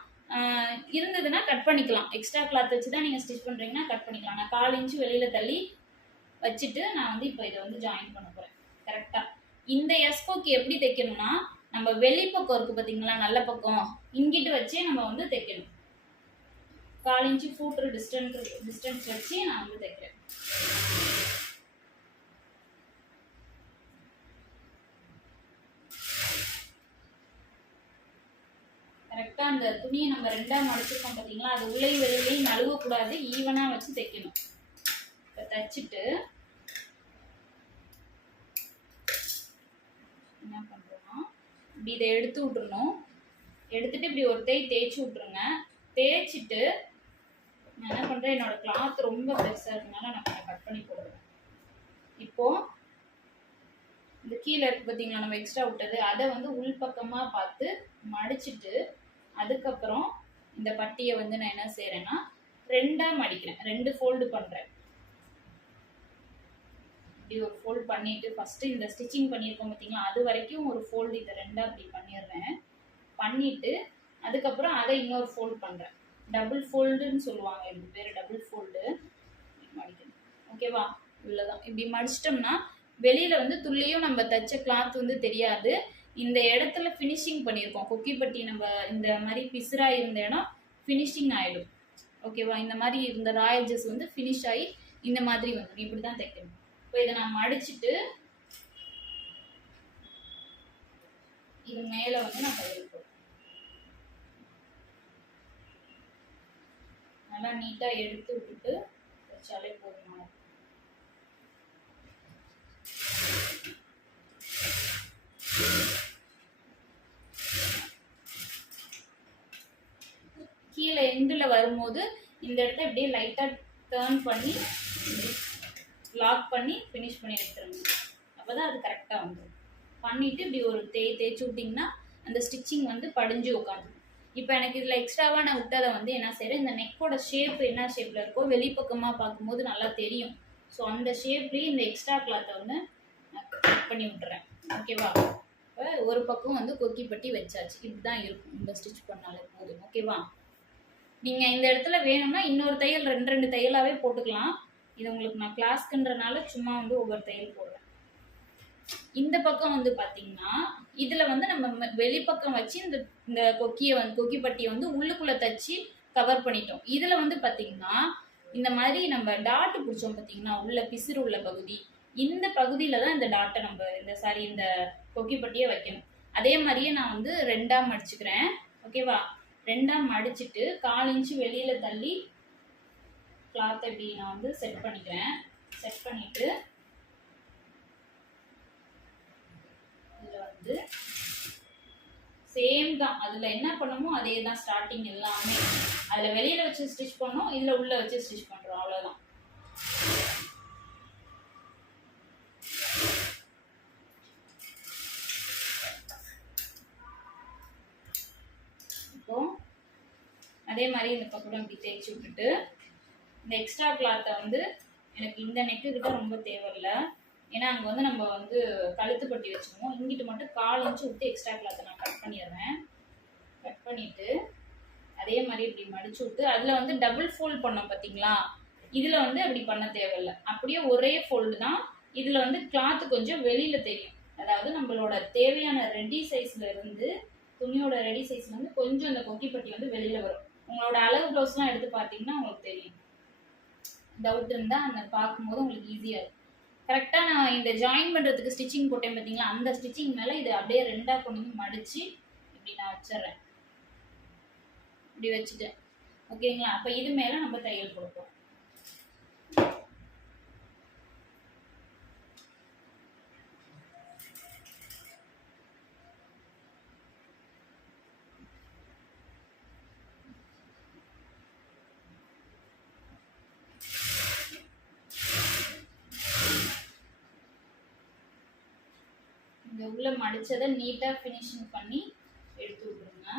இருந்ததுன்னா கட் பண்ணிக்கலாம். எக்ஸ்ட்ரா கிளாத் வச்சு தான் நீங்கள் ஸ்டிச் பண்ணுறீங்கன்னா கட் பண்ணிக்கலாம். நான் 1/4 இன்ச்சு வெளியில் தள்ளி வச்சுட்டு நான் வந்து இப்போ இதை வந்து ஜாயின் பண்ண போகிறேன் கரெக்டாக. இந்த எஸ் கொக்கி எப்படி தைக்கணும்னா, நம்ம வெளிப்பக்கம் இருக்குது பார்த்தீங்களா, நல்ல பக்கம் இங்கிட்டு வச்சே நம்ம வந்து தைக்கணும். 1/4 இன்ச்சு ஃபூட்ரு டிஸ்டன்ஸ் வச்சு நான் வந்து தைக்கிறேன். கரெக்டாக அந்த துணியை நம்ம 2ஆக மடிச்சிருக்கோம் பார்த்தீங்களா, அது உள்ளே வெளியிலையும் நழுவக்கூடாது, ஈவனாக வச்சு தைக்கணும். இப்போ தைச்சிட்டு என்ன பண்ணுறோம்னா, இப்படி இதை எடுத்து விட்டுறணும். எடுத்துட்டு இப்படி ஒரு தேய்ச்சி விட்ருங்க. தேய்ச்சிட்டு நான் என்ன பண்ணுறேன், என்னோட கிளாத் ரொம்ப பெருசாக இருக்கனால நான் கட் பண்ணி போடுறேன். இப்போது இந்த கீழே இருக்கு பார்த்தீங்களா நம்ம எக்ஸ்ட்ரா விட்டது, அதை வந்து உள்பக்கமாக பார்த்து மடிச்சுட்டு அதுக்கப்புறம் இந்த பட்டியை வந்து நான் என்ன செய்கிறேன்னா 2ஆக மடிக்கிறேன். 2 ஃபோல்டு பண்ணுறேன். இப்படி ஒரு ஃபோல்டு பண்ணிவிட்டு ஃபஸ்ட்டு இந்த ஸ்டிச்சிங் பண்ணியிருக்கோம் பார்த்தீங்களா, அது வரைக்கும் ஒரு ஃபோல்டு இதை 2ஆக இப்படி பண்ணிடுறேன். பண்ணிவிட்டு அதுக்கப்புறம் அதை இன்னொரு ஃபோல்டு பண்ணுறேன். டபுள் ஃபோல்டுன்னு சொல்லுவாங்க, இதுக்கு பேர் டபுள் ஃபோல்டு. மடிக்கணும். ஓகேவா. இவ்வளோதான். இப்படி மடிச்சிட்டோம்னா வெளியில் வந்து துள்ளியும் நம்ம தைச்ச கிளாத் வந்து தெரியாது. இந்த இடத்துல ஃபினிஷிங் பண்ணியிருக்கோம். கொக்கி பட்டி நம்ம இந்த மாதிரி பிசுராக இருந்த இடம் ஃபினிஷிங் ஆகிடும். ஓகேவா. இந்த மாதிரி இருந்த ராயல்ஜஸ் வந்து ஃபினிஷ் ஆகி இந்த மாதிரி வந்துடும். இப்படி தான் தைக்கணும். இப்போ இதை நான் மடிச்சுட்டு இது மேலே வந்து நான் தையல் போடுறேன். நல்லா நீட்டாக எடுத்து விட்டுட்டு வச்சாலே போதுமா. கீழே எண்டில் வரும்போது இந்த இடத்த இப்படியே லைட்டாக டர்ன் பண்ணி லாக் பண்ணி ஃபினிஷ் பண்ணி எடுத்துருங்க. அப்போ தான் அது கரெக்டாக வந்துடும். பண்ணிவிட்டு இப்படி ஒரு தேய்ச்சி விட்டிங்கன்னா அந்த ஸ்டிச்சிங் வந்து படிஞ்சு உட்காந்துடும். இப்போ எனக்கு இதில் எக்ஸ்ட்ராவாக நான் விட்டதை வந்து என்ன செய்கிறேன், இந்த நெக்கோட ஷேப் என்ன ஷேப்பில் இருக்கோ வெளிப்பக்கமாக பார்க்கும்போது நல்லா தெரியும். ஸோ அந்த ஷேப்லேயே இந்த எக்ஸ்ட்ரா கிளாத்தை வந்து நான் கட் பண்ணி விட்டுறேன். ஓகேவா. இப்போ ஒரு பக்கம் வந்து கொக்கி பட்டி வச்சாச்சு. இப்படி தான் இருக்கும். இந்த ஸ்டிச் பண்ணாலே போதும். ஓகேவா. நீங்கள் இந்த இடத்துல வேணும்னா இன்னொரு தையல் 2 தையலாகவே போட்டுக்கலாம். இது உங்களுக்கு நான் கிளாஸ்க்குன்றனால சும்மா வந்து ஒவ்வொரு தையல் போடுறேன். இந்த பக்கம் வந்து பார்த்தீங்கன்னா இதில் வந்து நம்ம வெளிப்பக்கம் வச்சு இந்த கொக்கி பட்டியை வந்து உள்ளுக்குள்ளே தச்சு கவர் பண்ணிட்டோம். இதில் வந்து பார்த்தீங்கன்னா இந்த மாதிரி நம்ம டாட்டு பிடிச்சோம் பார்த்தீங்கன்னா உள்ள பிசுறு உள்ள பகுதி, இந்த பகுதியில் தான் இந்த டாட்டை நம்ம இந்த கொக்கி பட்டியை வைக்கணும். அதே மாதிரியே நான் வந்து 2ஆக மடிச்சுக்கிறேன். ஓகேவா. 2ஆக மடிச்சுட்டு 1/4 இன்ச்சு வெளியில் தள்ளி கிளாத்தை இப்படி நான் வந்து செட் பண்ணிக்கிறேன். செட் பண்ணிவிட்டு இதில் வந்து சேம் தான், அதில் என்ன பண்ணணுமோ அதே தான். ஸ்டார்டிங் எல்லாமே அதில் வெளியில் வச்சு ஸ்டிச் பண்ணோம், இதில் உள்ளே வச்சு ஸ்டிச் பண்ணுறோம். அவ்வளோதான். இப்போது அதே மாதிரி இந்த பக்கம் இப்படி தேய்ச்சி விட்டுட்டு இந்த எக்ஸ்ட்ரா கிளாத்தை வந்து எனக்கு இந்த நெக்கு கிட்ட ரொம்ப தேவையில்லை. ஏன்னா அங்கே வந்து நம்ம வந்து கழுத்து பட்டி வச்சுக்குவோம். இங்கிட்டு மட்டும் 1/4 இன்ச்சு விட்டு எக்ஸ்ட்ரா கிளாத்தை நான் கட் பண்ணிடுறேன். கட் பண்ணிவிட்டு அதே மாதிரி இப்படி மடிச்சு விட்டு அதில் வந்து டபுள் ஃபோல்ட் பண்ணோம் பார்த்தீங்களா, இதில் வந்து அப்படி பண்ண தேவையில்லை. அப்படியே ஒரே ஃபோல்டு தான். இதில் வந்து கிளாத்து கொஞ்சம் வெளியில் தெரியும். அதாவது நம்மளோட தேவையான ரெடி சைஸில் இருந்து துணியோட ரெடி சைஸ்ல இருந்து கொஞ்சம் இந்த கொக்கி பட்டி வந்து வெளியில் வரும். உங்களோட அளவு ப்ளவுஸ்லாம் எடுத்து பார்த்தீங்கன்னா உங்களுக்கு தெரியும். டவுட் இருந்தால் அந்த பார்க்கும்போது உங்களுக்கு ஈஸியாக இருக்கும். கரெக்டாக நான் இந்த ஜாயின் பண்ணுறதுக்கு ஸ்டிச்சிங் போட்டேன் பார்த்தீங்களா, அந்த ஸ்டிச்சிங் மேலே இதை அப்படியே 2ஆக கொண்டு வந்து மடித்து இப்படி நான் வச்சிட்றேன். இப்படி வச்சுட்டேன். ஓகேங்களா? அப்போ இது மேலே நம்ம தையல் கொடுப்போம். இந்த உள்ள மடிச்சதை நீட்டாக ஃபினிஷிங் பண்ணி எடுத்து விட்டுருங்க.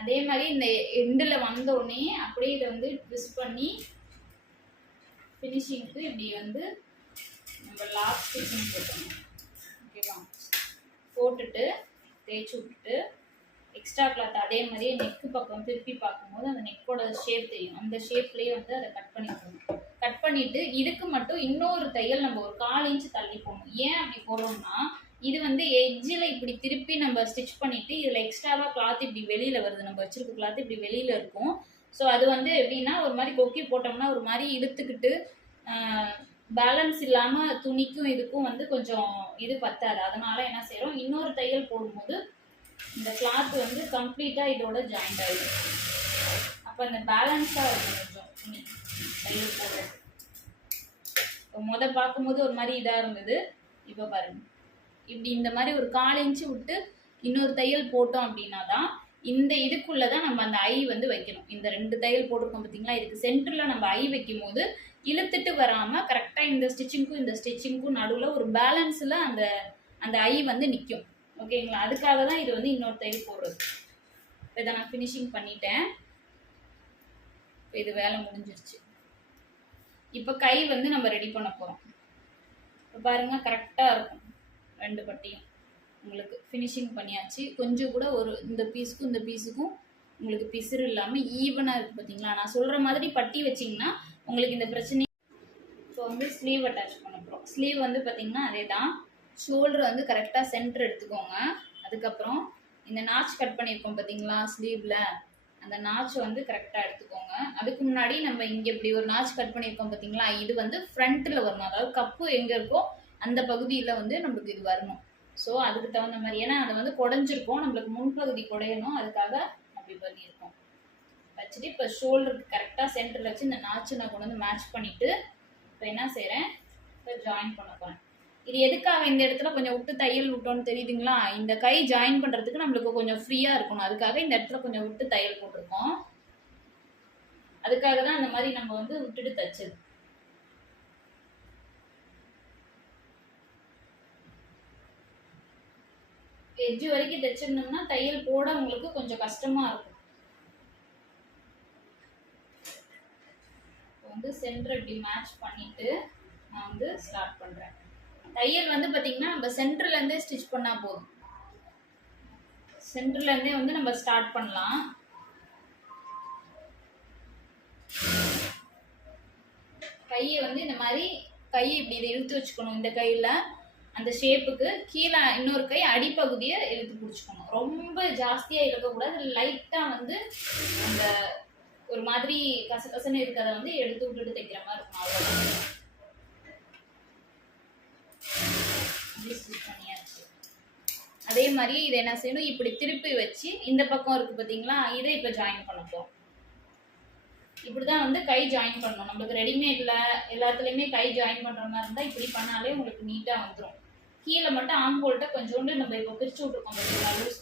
அதே மாதிரி இந்த எண்டில் வந்தோடனே அப்படியே இதை வந்து ட்விஸ்ட் பண்ணி ஃபினிஷிங்க்கு இப்படி வந்து நம்ம லாஸ்ட் ஸ்டிச்சிங் போட்டணும். ஓகேவா? போட்டுட்டு தேய்ச்சி விட்டுட்டு எக்ஸ்ட்ரா கிளாத் அதே மாதிரியே நெக்கு பக்கம் திருப்பி பார்க்கும்போது அந்த நெக்கோட ஷேப் தெரியும். அந்த ஷேப்லேயே வந்து அதை கட் பண்ணிக்கணும். கட் பண்ணிவிட்டு இதுக்கு மட்டும் இன்னொரு தையல் நம்ம ஒரு 1/4 இன்ச்சு தள்ளி போடணும். ஏன் அப்படி போடுறோம்னா, இது வந்து எட்ஜில் இப்படி திருப்பி நம்ம ஸ்டிச் பண்ணிவிட்டு இதில் எக்ஸ்ட்ராவாக கிளாத் இப்படி வெளியில் வருது. நம்ம வச்சுருக்க கிளாத் இப்படி வெளியில் இருக்கும். ஸோ அது வந்து எப்படின்னா ஒரு மாதிரி கொக்கி போட்டோம்னா ஒரு மாதிரி இழுத்துக்கிட்டு பேலன்ஸ் இல்லாமல் துணிக்கும் இதுக்கும் வந்து கொஞ்சம் இது பத்தாது. அதனால் என்ன செய்கிறோம், இன்னொரு தையல் போடும்போது இந்த கிளாத் வந்து கம்ப்ளீட்டாக இதோட ஜாயிண்ட் ஆகிடும். அப்போ அந்த பேலன்ஸாக இருக்கும் கொஞ்சம் துணி தையல் போடுறது. இப்போ பார்க்கும்போது ஒரு மாதிரி இதாக இருந்தது. இப்போ பாருங்கள், இப்படி இந்த மாதிரி ஒரு 1/4 இன்ச்சு விட்டு இன்னொரு தையல் போட்டோம் அப்படின்னா தான் இந்த இதுக்குள்ளே தான் நம்ம அந்த ஐ வந்து வைக்கணும். இந்த 2 தையல் போட்டிருக்கோம் பார்த்தீங்களா, இதுக்கு சென்டரில் நம்ம ஐ வைக்கும் போது இழுத்துட்டு வராமல் கரெக்டாக இந்த ஸ்டிச்சிங்க்கும் நடுவில் ஒரு பேலன்ஸில் அந்த அந்த ஐ வந்து நிற்கும். ஓகேங்களா? அதுக்காக தான் இது வந்து இன்னொரு தையல் போடுறது. இப்போ இதை நான் ஃபினிஷிங் பண்ணிட்டேன். இப்போ இது வேலை முடிஞ்சிருச்சு. இப்போ கை வந்து நம்ம ரெடி பண்ண போகிறோம். இப்போ பாருங்கள், கரெக்டாக இருக்கும் 2 பட்டியும். உங்களுக்கு ஃபினிஷிங் பண்ணியாச்சு. கொஞ்சம் கூட ஒரு இந்த பீஸுக்கும் உங்களுக்கு பிசுறு இல்லாமல் ஈவனாக இருக்குது பார்த்தீங்களா? நான் சொல்கிற மாதிரி பட்டி வச்சிங்கன்னா உங்களுக்கு இந்த பிரச்சனை. இப்போ வந்து ஸ்லீவ் அட்டாச் பண்ண போகிறோம். ஸ்லீவ் வந்து பார்த்திங்கன்னா அதே தான். ஷோல்டர் வந்து கரெக்டாக சென்டர் எடுத்துக்கோங்க. அதுக்கப்புறம் இந்த நாச் கட் பண்ணியிருக்கோம் பார்த்தீங்களா ஸ்லீவில், அந்த நாச் வந்து கரெக்டாக எடுத்துக்கோங்க. அதுக்கு முன்னாடி நம்ம இங்கே இப்படி ஒரு நாச் கட் பண்ணியிருக்கோம் பார்த்தீங்களா, இது வந்து ஃப்ரண்ட்டில் வரணும். அதாவது கப்பு எங்கே இருக்கோ அந்த பகுதியில் வந்து நம்மளுக்கு இது வரணும். ஸோ அதுக்கு தகுந்த மாதிரி, ஏன்னா அதை வந்து குடஞ்சிருக்கோம், நம்மளுக்கு முன்பகுதி குடையணும், அதுக்காக அப்படி பண்ணியிருக்கோம். வச்சுட்டு இப்போ ஷோல்டருக்கு கரெக்டாக சென்டரில் வச்சு இந்த நாச்சு நான் கொண்டு வந்து மேட்ச் பண்ணிவிட்டு இப்போ என்ன செய்கிறேன், இப்போ ஜாயின் பண்ண போகிறேன். இது எதுக்காக இந்த இடத்துல கொஞ்சம் விட்டு தையல் விட்டோன்னு தெரியுதுங்களா? இந்த கை ஜாயின் பண்ணுறதுக்கு நம்மளுக்கு கொஞ்சம் ஃப்ரீயாக இருக்கணும். அதுக்காக இந்த இடத்துல கொஞ்சம் விட்டு தையல் போட்டிருக்கோம். அதுக்காக தான் அந்த மாதிரி நம்ம வந்து விட்டுட்டு தைச்சது. எட்ஜ் வரைக்கும் தைச்சிருந்தோம்னா தையல் போட உங்களுக்கு கொஞ்சம் கஷ்டமா இருக்கும். வந்து சென்டர் இப்படி மேட்ச் பண்ணிட்டு நான் வந்து ஸ்டார்ட் பண்றேன். தையல் வந்து பாத்தீங்கன்னா நம்ம சென்டர்ல இருந்தே ஸ்டிச் பண்ணா போதும். சென்டர்ல இருந்தே வந்து நம்ம ஸ்டார்ட் பண்ணலாம். கையை வந்து இந்த மாதிரி கையை இப்படி இதை இழுத்து வச்சுக்கணும். இந்த கையில அந்த ஷேப்புக்கு கீழே இன்னொரு கை அடிப்பகுதியை இழுத்து பிடிச்சிக்கணும். ரொம்ப ஜாஸ்தியாக இழுக்கக்கூடாது. லைட்டாக வந்து அந்த ஒரு மாதிரி கசகசன்னு இருக்கிறத வந்து எடுத்து விட்டுட்டு தைக்கிற மாதிரி இருக்கும். அவ்வளோதான். பண்ணியாச்சு. அதே மாதிரி இதை என்ன செய்யணும், இப்படி திருப்பி வச்சு இந்த பக்கம் இருக்கு பார்த்தீங்களா, இதை இப்போ ஜாயின் பண்ண போகிறோம். இப்படிதான் வந்து கை ஜாயின் பண்ணணும். நம்மளுக்கு ரெடிமேட்ல எல்லாத்துலேயுமே கை ஜாயின் பண்ணுற மாதிரி இருந்தால் இப்படி பண்ணாலே உங்களுக்கு நீட்டாக வந்துடும். கீழே மட்டும் ஆம்போல்ட்ட கொஞ்சோண்டு நம்ம இப்போ பிரித்து விட்டுருக்கோம் பார்த்தீங்களா, லூஸ்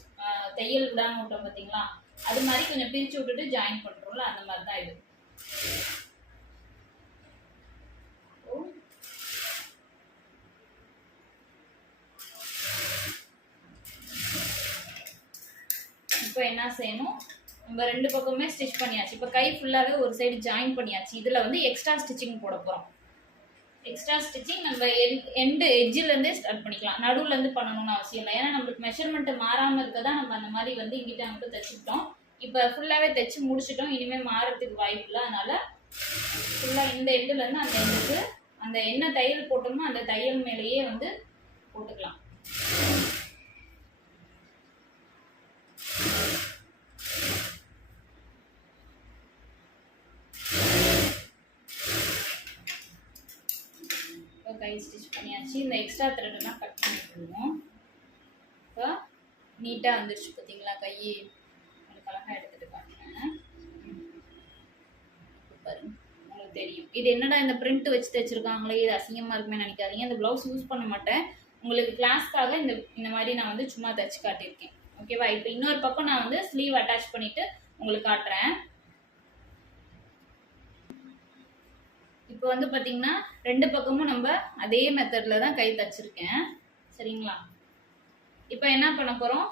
தையல் விடாமல் விட்டோம் பார்த்தீங்களா, அது மாதிரி கொஞ்சம் பிரித்து விட்டுட்டு ஜாயின் பண்ணுறோம்ல, அந்த மாதிரி தான் இது. இப்போ என்ன செய்யணும், நம்ம 2 பக்கமே ஸ்டிச் பண்ணியாச்சு. இப்போ கை ஃபுல்லாகவே ஒரு சைடு ஜாயின் பண்ணியாச்சு. இதில் வந்து எக்ஸ்ட்ரா ஸ்டிச்சிங் போட போகிறோம். எக்ஸ்ட்ரா ஸ்டிச்சிங் நம்ம எட்ஜிலேருந்தே ஸ்டார்ட் பண்ணிக்கலாம். நடுவுலேருந்து பண்ணணும்னு அவசியம் இல்லை. ஏன்னா நம்மளுக்கு மெஷர்மெண்ட்டு மாறாமல் இருக்க தான் நம்ம அந்த மாதிரி வந்து இங்கிட்ட அங்கிட்ட தைச்சிக்கிட்டோம். இப்போ ஃபுல்லாகவே தைச்சி முடிச்சிட்டோம். இனிமேல் மாறத்துக்கு வாய்ப்பு இல்லை. அதனால் ஃபுல்லாக இந்த எண்டுலேருந்து அந்த எண்டுக்கு அந்த என்ன தையல் போட்டோமோ அந்த தையல் மேலேயே வந்து போட்டுக்கலாம். இப்போ கை ஸ்டிச் பண்ணியாச்சு. இந்த எக்ஸ்ட்ரா த்ரெட்டெல்லாம் கட் பண்ணிட்டுருவோம். இப்போ நீட்டாக வந்துடுச்சு பார்த்தீங்களா? கை உங்களுக்கு அழகாக எடுத்துகிட்டு காட்டுறேன். பாருங்க, உங்களுக்கு தெரியும். இது என்னடா இந்த பிரிண்ட் வச்சு தைச்சிருக்காங்களே, இது அசிங்கமாக இருக்குமே நினைக்காதீங்க. இந்த ப்ளவுஸ் யூஸ் பண்ண மாட்டேன். உங்களுக்கு கிளாஸ்க்காக இந்த மாதிரி நான் வந்து சும்மா தைச்சு காட்டியிருக்கேன். ஓகேவா? இப்போ இன்னொரு பக்கம் நான் வந்து ஸ்லீவ் அட்டாச் பண்ணிவிட்டு உங்களுக்கு காட்டுறேன். இப்போ வந்து பார்த்தீங்கன்னா 2 பக்கமும் நம்ம அதே மெத்தடில் தான் கை தைச்சிருக்கேன். சரிங்களா? இப்போ என்ன பண்ண போகிறோம்,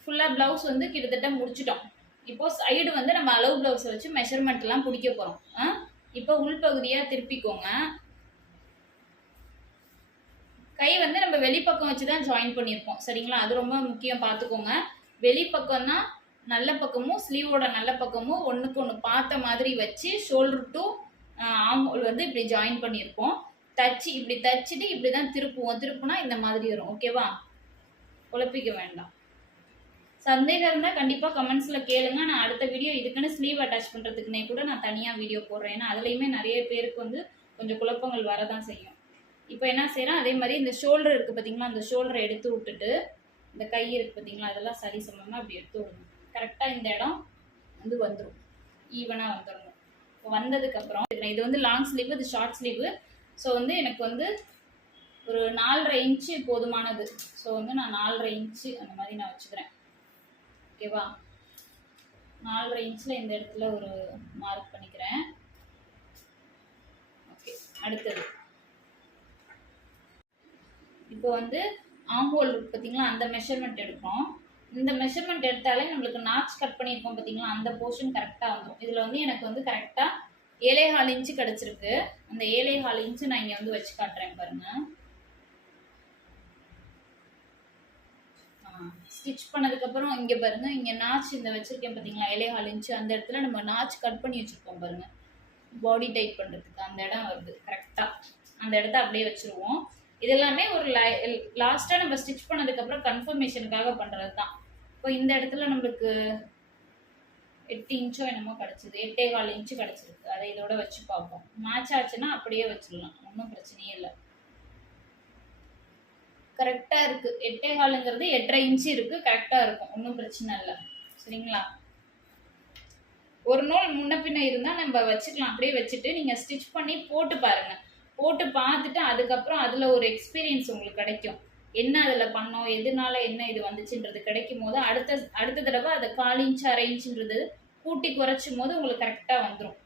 ஃபுல்லாக ப்ளவுஸ் வந்து கிட்டத்தட்ட முடிச்சிட்டோம். இப்போ சைடு வந்து நம்ம அளவு ப்ளவுஸை வச்சு மெஷர்மெண்ட்லாம் பிடிக்க போகிறோம். இப்போ உள்பகுதியாக திருப்பிக்கோங்க. கை வந்து நம்ம வெளிப்பக்கம் வச்சு தான் ஜாயின் பண்ணியிருப்போம். சரிங்களா? அது ரொம்ப முக்கியம், பார்த்துக்கோங்க. வெளிப்பக்கம் தான் நல்ல பக்கமும் ஸ்லீவோட நல்ல பக்கமும் ஒன்றுக்கு ஒன்று பார்த்த மாதிரி வச்சு ஷோல்டர் டு ஆம்ஹோல் வந்து இப்படி ஜாயின் பண்ணியிருப்போம். இப்படி தச்சுட்டு இப்படி தான் திருப்புவோம். திருப்புனா இந்த மாதிரி வரும். ஓகேவா? குழப்பிக்க வேண்டாம். சந்தேகம் இருந்தால் கண்டிப்பாக கமெண்ட்ஸில் கேளுங்க. நான் அடுத்த வீடியோ இதுக்குன்னு ஸ்லீவ் அட்டாச் பண்ணுறதுக்குனே கூட நான் தனியாக வீடியோ போடுறேன். ஏன்னா அதுலேயுமே நிறைய பேருக்கு வந்து கொஞ்சம் குழப்பங்கள் வரதான் செய்யும். இப்போ என்ன செய்கிறேன், அதே மாதிரி இந்த ஷோல்டர் இருக்குது பார்த்தீங்களா, அந்த ஷோல்டரை எடுத்து விட்டுட்டு இந்த கை இருக்குது பார்த்தீங்களா, அதெல்லாம் சரி சமமாக அப்படி எடுத்து விடணும். கரெக்டாக இந்த இடம் வந்து வந்துடும், ஈவனாக வந்துடணும். இப்போ வந்ததுக்கப்புறம் இது வந்து லாங் ஸ்லீவ், இது ஷார்ட் ஸ்லீவு. ஸோ வந்து எனக்கு வந்து ஒரு 4.5 இன்ச்சு போதுமானது. ஸோ வந்து நான் 4.5 இன்ச்சு அந்த மாதிரி நான் வச்சுக்கிறேன். ஓகேவா? 4.5 இன்ச்சில் இந்த இடத்துல ஒரு மார்க் பண்ணிக்கிறேன். ஓகே, அடுத்தது இப்போ வந்து ஆம்ஹோல் இருக்கு பார்த்தீங்களா, அந்த மெஷர்மெண்ட் எடுப்போம். இந்த மெஷர்மெண்ட் எடுத்தாலே நம்மளுக்கு நாட்ச் கட் பண்ணியிருக்கோம் பார்த்தீங்களா, அந்த போர்ஷன் கரெக்டாக வந்துடும். இதில் வந்து எனக்கு வந்து கரெக்டாக 7.25 இன்ச்சு கிடச்சிருக்கு. அந்த 7.25 இன்ச்சு நான் இங்கே வந்து வச்சு காட்டுறேன் பாருங்கள். ஸ்டிச் பண்ணதுக்கப்புறம் இங்கே பாருங்கள், இங்கே நாச் இந்த வச்சுருக்கேன் பார்த்தீங்களா 7.25 இன்ச்சு, அந்த இடத்துல நம்ம நாச் கட் பண்ணி வச்சுருக்கோம் பாருங்கள், பாடி டைட் பண்ணுறதுக்கு அந்த இடம் வருது கரெக்டாக. அந்த இடத்த அப்படியே வச்சுருவோம். இது எல்லாமே ஒரு லாஸ்ட்டாக நம்ம ஸ்டிச் பண்ணதுக்கப்புறம் கன்ஃபர்மேஷனுக்காக பண்ணுறது தான். இப்போ இந்த இடத்துல நம்மளுக்கு 8 இன்ச்சோ என்னமோ கிடச்சிது, 8.25 இன்ச்சு கிடச்சிருக்கு. அதை இதோட வச்சு பார்ப்போம். மேட்ச் ஆச்சுன்னா அப்படியே வச்சிடலாம், ஒன்றும் பிரச்சனையே இல்லை. கரெக்டாக இருக்குது. 8.25ங்கிறது 8.5 இன்ச்சு இருக்குது, கரெக்டாக இருக்கும், ஒன்றும் பிரச்சனை இல்லை. சரிங்களா? ஒரு நூல் முன்ன பின்ன இருந்தால் நம்ம வச்சுக்கலாம். அப்படியே வச்சுட்டு நீங்கள் ஸ்டிச் பண்ணி போட்டு பாருங்கள். போட்டு பார்த்துட்டு அதுக்கப்புறம் அதில் ஒரு எக்ஸ்பீரியன்ஸ் உங்களுக்கு கிடைக்கும். என்ன அதில் பண்ணோம், எதனால என்ன இது வந்துச்சுன்றது கிடைக்கும் போது அடுத்த தடவை அதை 1/4 இன்ச்சு 1/2 இன்ச்சுன்றது கூட்டி குறைச்சும் போது உங்களுக்கு கரெக்டாக வந்துடும்.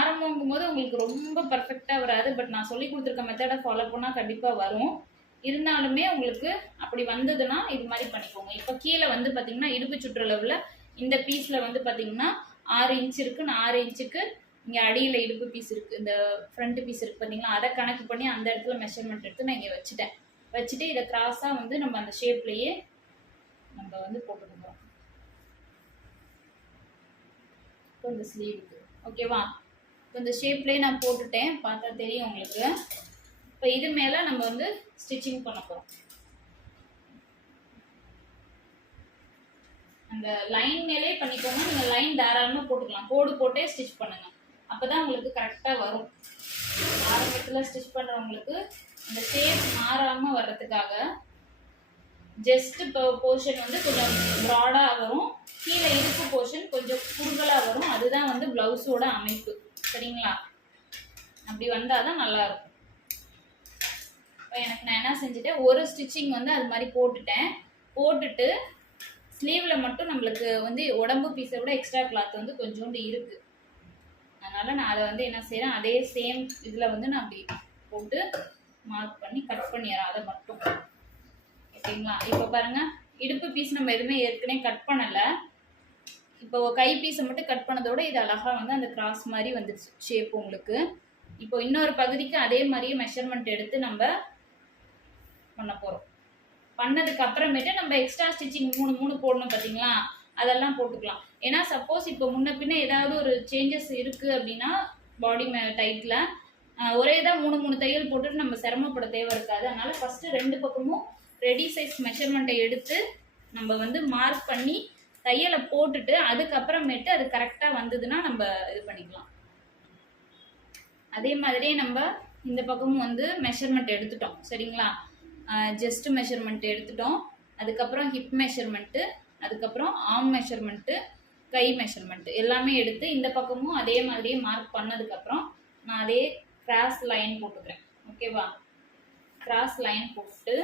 ஆரம்பங்கும் போது உங்களுக்கு ரொம்ப பர்ஃபெக்டாக வராது. பட் நான் சொல்லி கொடுத்துருக்க மெத்தடை ஃபாலோ பண்ணால் கண்டிப்பாக வரும். இருந்தாலுமே உங்களுக்கு அப்படி வந்ததுன்னா இது மாதிரி பண்ணிக்கோங்க. இப்போ கீழே வந்து பார்த்தீங்கன்னா இடுப்பு சுற்றளவில் இந்த பீஸில் வந்து பார்த்தீங்கன்னா 6 இன்ச்சு இருக்குது. நான் 6 இன்ச்சுக்கு இங்கே அடியில் இடுப்பு பீஸ் இருக்குது, இந்த ஃப்ரண்ட் பீஸ் இருக்குது பார்த்தீங்களா, அதை கணக்கு பண்ணி அந்த இடத்துல மெஷர்மெண்ட் எடுத்து நான் இங்கே வச்சுட்டு இதை கிராஸாக வந்து நம்ம அந்த ஷேப்லேயே நம்ம வந்து போட்டுக்கிறோம். இப்போ இந்த ஸ்லீவுக்கு ஓகேவா? இப்போ இந்த ஷேப்லேயே நான் போட்டுட்டேன், பார்த்தா தெரியும் உங்களுக்கு. இப்போ இது மேலே நம்ம வந்து ஸ்டிச்சிங் பண்ண போகிறோம். அந்த லைன் மேலே பண்ணிக்கோங்க. நீங்கள் லைன் தாராளமாக போட்டுக்கலாம், கோடு போட்டே ஸ்டிச் பண்ணுங்கள். அப்போ தான் உங்களுக்கு கரெக்டாக வரும். ஆரம்பத்தில் ஸ்டிச் பண்ணுறவங்களுக்கு இந்த ஷேப் மாறாமல் வர்றதுக்காக ஜஸ்ட் இப்போ போர்ஷன் வந்து கொஞ்சம் ப்ராடாக வரும், கீழே இடுப்பு போர்ஷன் கொஞ்சம் குறுகலாக வரும். அதுதான் வந்து ப்ளவுஸோட அமைப்பு. சரிங்களா? அப்படி வந்தால் தான் நல்லாயிருக்கும். இப்போ எனக்கு நான் என்ன செஞ்சுட்டேன், ஒரு ஸ்டிச்சிங் வந்து அது மாதிரி போட்டுட்டு ஸ்லீவில் மட்டும் நம்மளுக்கு வந்து உடம்பு பீஸை விட எக்ஸ்ட்ரா கிளாத் வந்து கொஞ்சோண்டு இருக்குது. அதனால் நான் அதை வந்து என்ன செய்கிறேன், அதே சேம் இதில் வந்து நான் அப்படி போட்டு மார்க் பண்ணி கட் பண்ணிடுறேன் அதை மட்டும். ஓகேங்களா? இப்போ பாருங்கள், இடுப்பு பீஸ் நம்ம எதுவுமே ஏற்கனவே கட் பண்ணலை. இப்போ கை பீஸை மட்டும் கட் பண்ணதோட இது அழகாக வந்து அந்த கிராஸ் மாதிரி வந்துடுச்சு ஷேப் உங்களுக்கு. இப்போ இன்னொரு பகுதிக்கு அதே மாதிரியே மெஷர்மெண்ட் எடுத்து நம்ம பண்ண போகிறோம். பண்ணதுக்கு அப்புறமேட்டு நம்ம எக்ஸ்ட்ரா ஸ்டிச்சிங் 3 போடணும் பார்த்தீங்களா, அதெல்லாம் போட்டுக்கலாம். ஏன்னா சப்போஸ் இப்போ முன்ன பின்ன ஏதாவது ஒரு சேஞ்சஸ் இருக்குது அப்படின்னா பாடி டைட்டில் ஒரே தான் 3 தையல் போட்டுட்டு நம்ம சிரமப்பட தேவை இருக்காது. அதனால் ஃபஸ்ட்டு 2 பக்கமும் ரெடி சைஸ் மெஷர்மெண்ட்டை எடுத்து நம்ம வந்து மார்க் பண்ணி தையலை போட்டுட்டு அதுக்கப்புறமேட்டு அது கரெக்டாக வந்ததுன்னா நம்ம இது பண்ணிக்கலாம். அதே மாதிரியே நம்ம இந்த பக்கமும் வந்து மெஷர்மெண்ட் எடுத்துட்டோம் சரிங்களா. ஜஸ்ட் மெஷர்மெண்ட் எடுத்துட்டோம், அதுக்கப்புறம் ஹிப் மெஷர்மெண்ட்டு, அதுக்கப்புறம் ஆர்ம் மெஷர்மெண்ட்டு, கை மெஷர்மெண்ட் எல்லாமே எடுத்து இந்த பக்கமும் அதே மாதிரியே மார்க் பண்ணதுக்கப்புறம் நான் அதே கிராஸ் லைன் போட்டுக்கிறேன். ஓகேவா, கிராஸ் லைன் போட்டு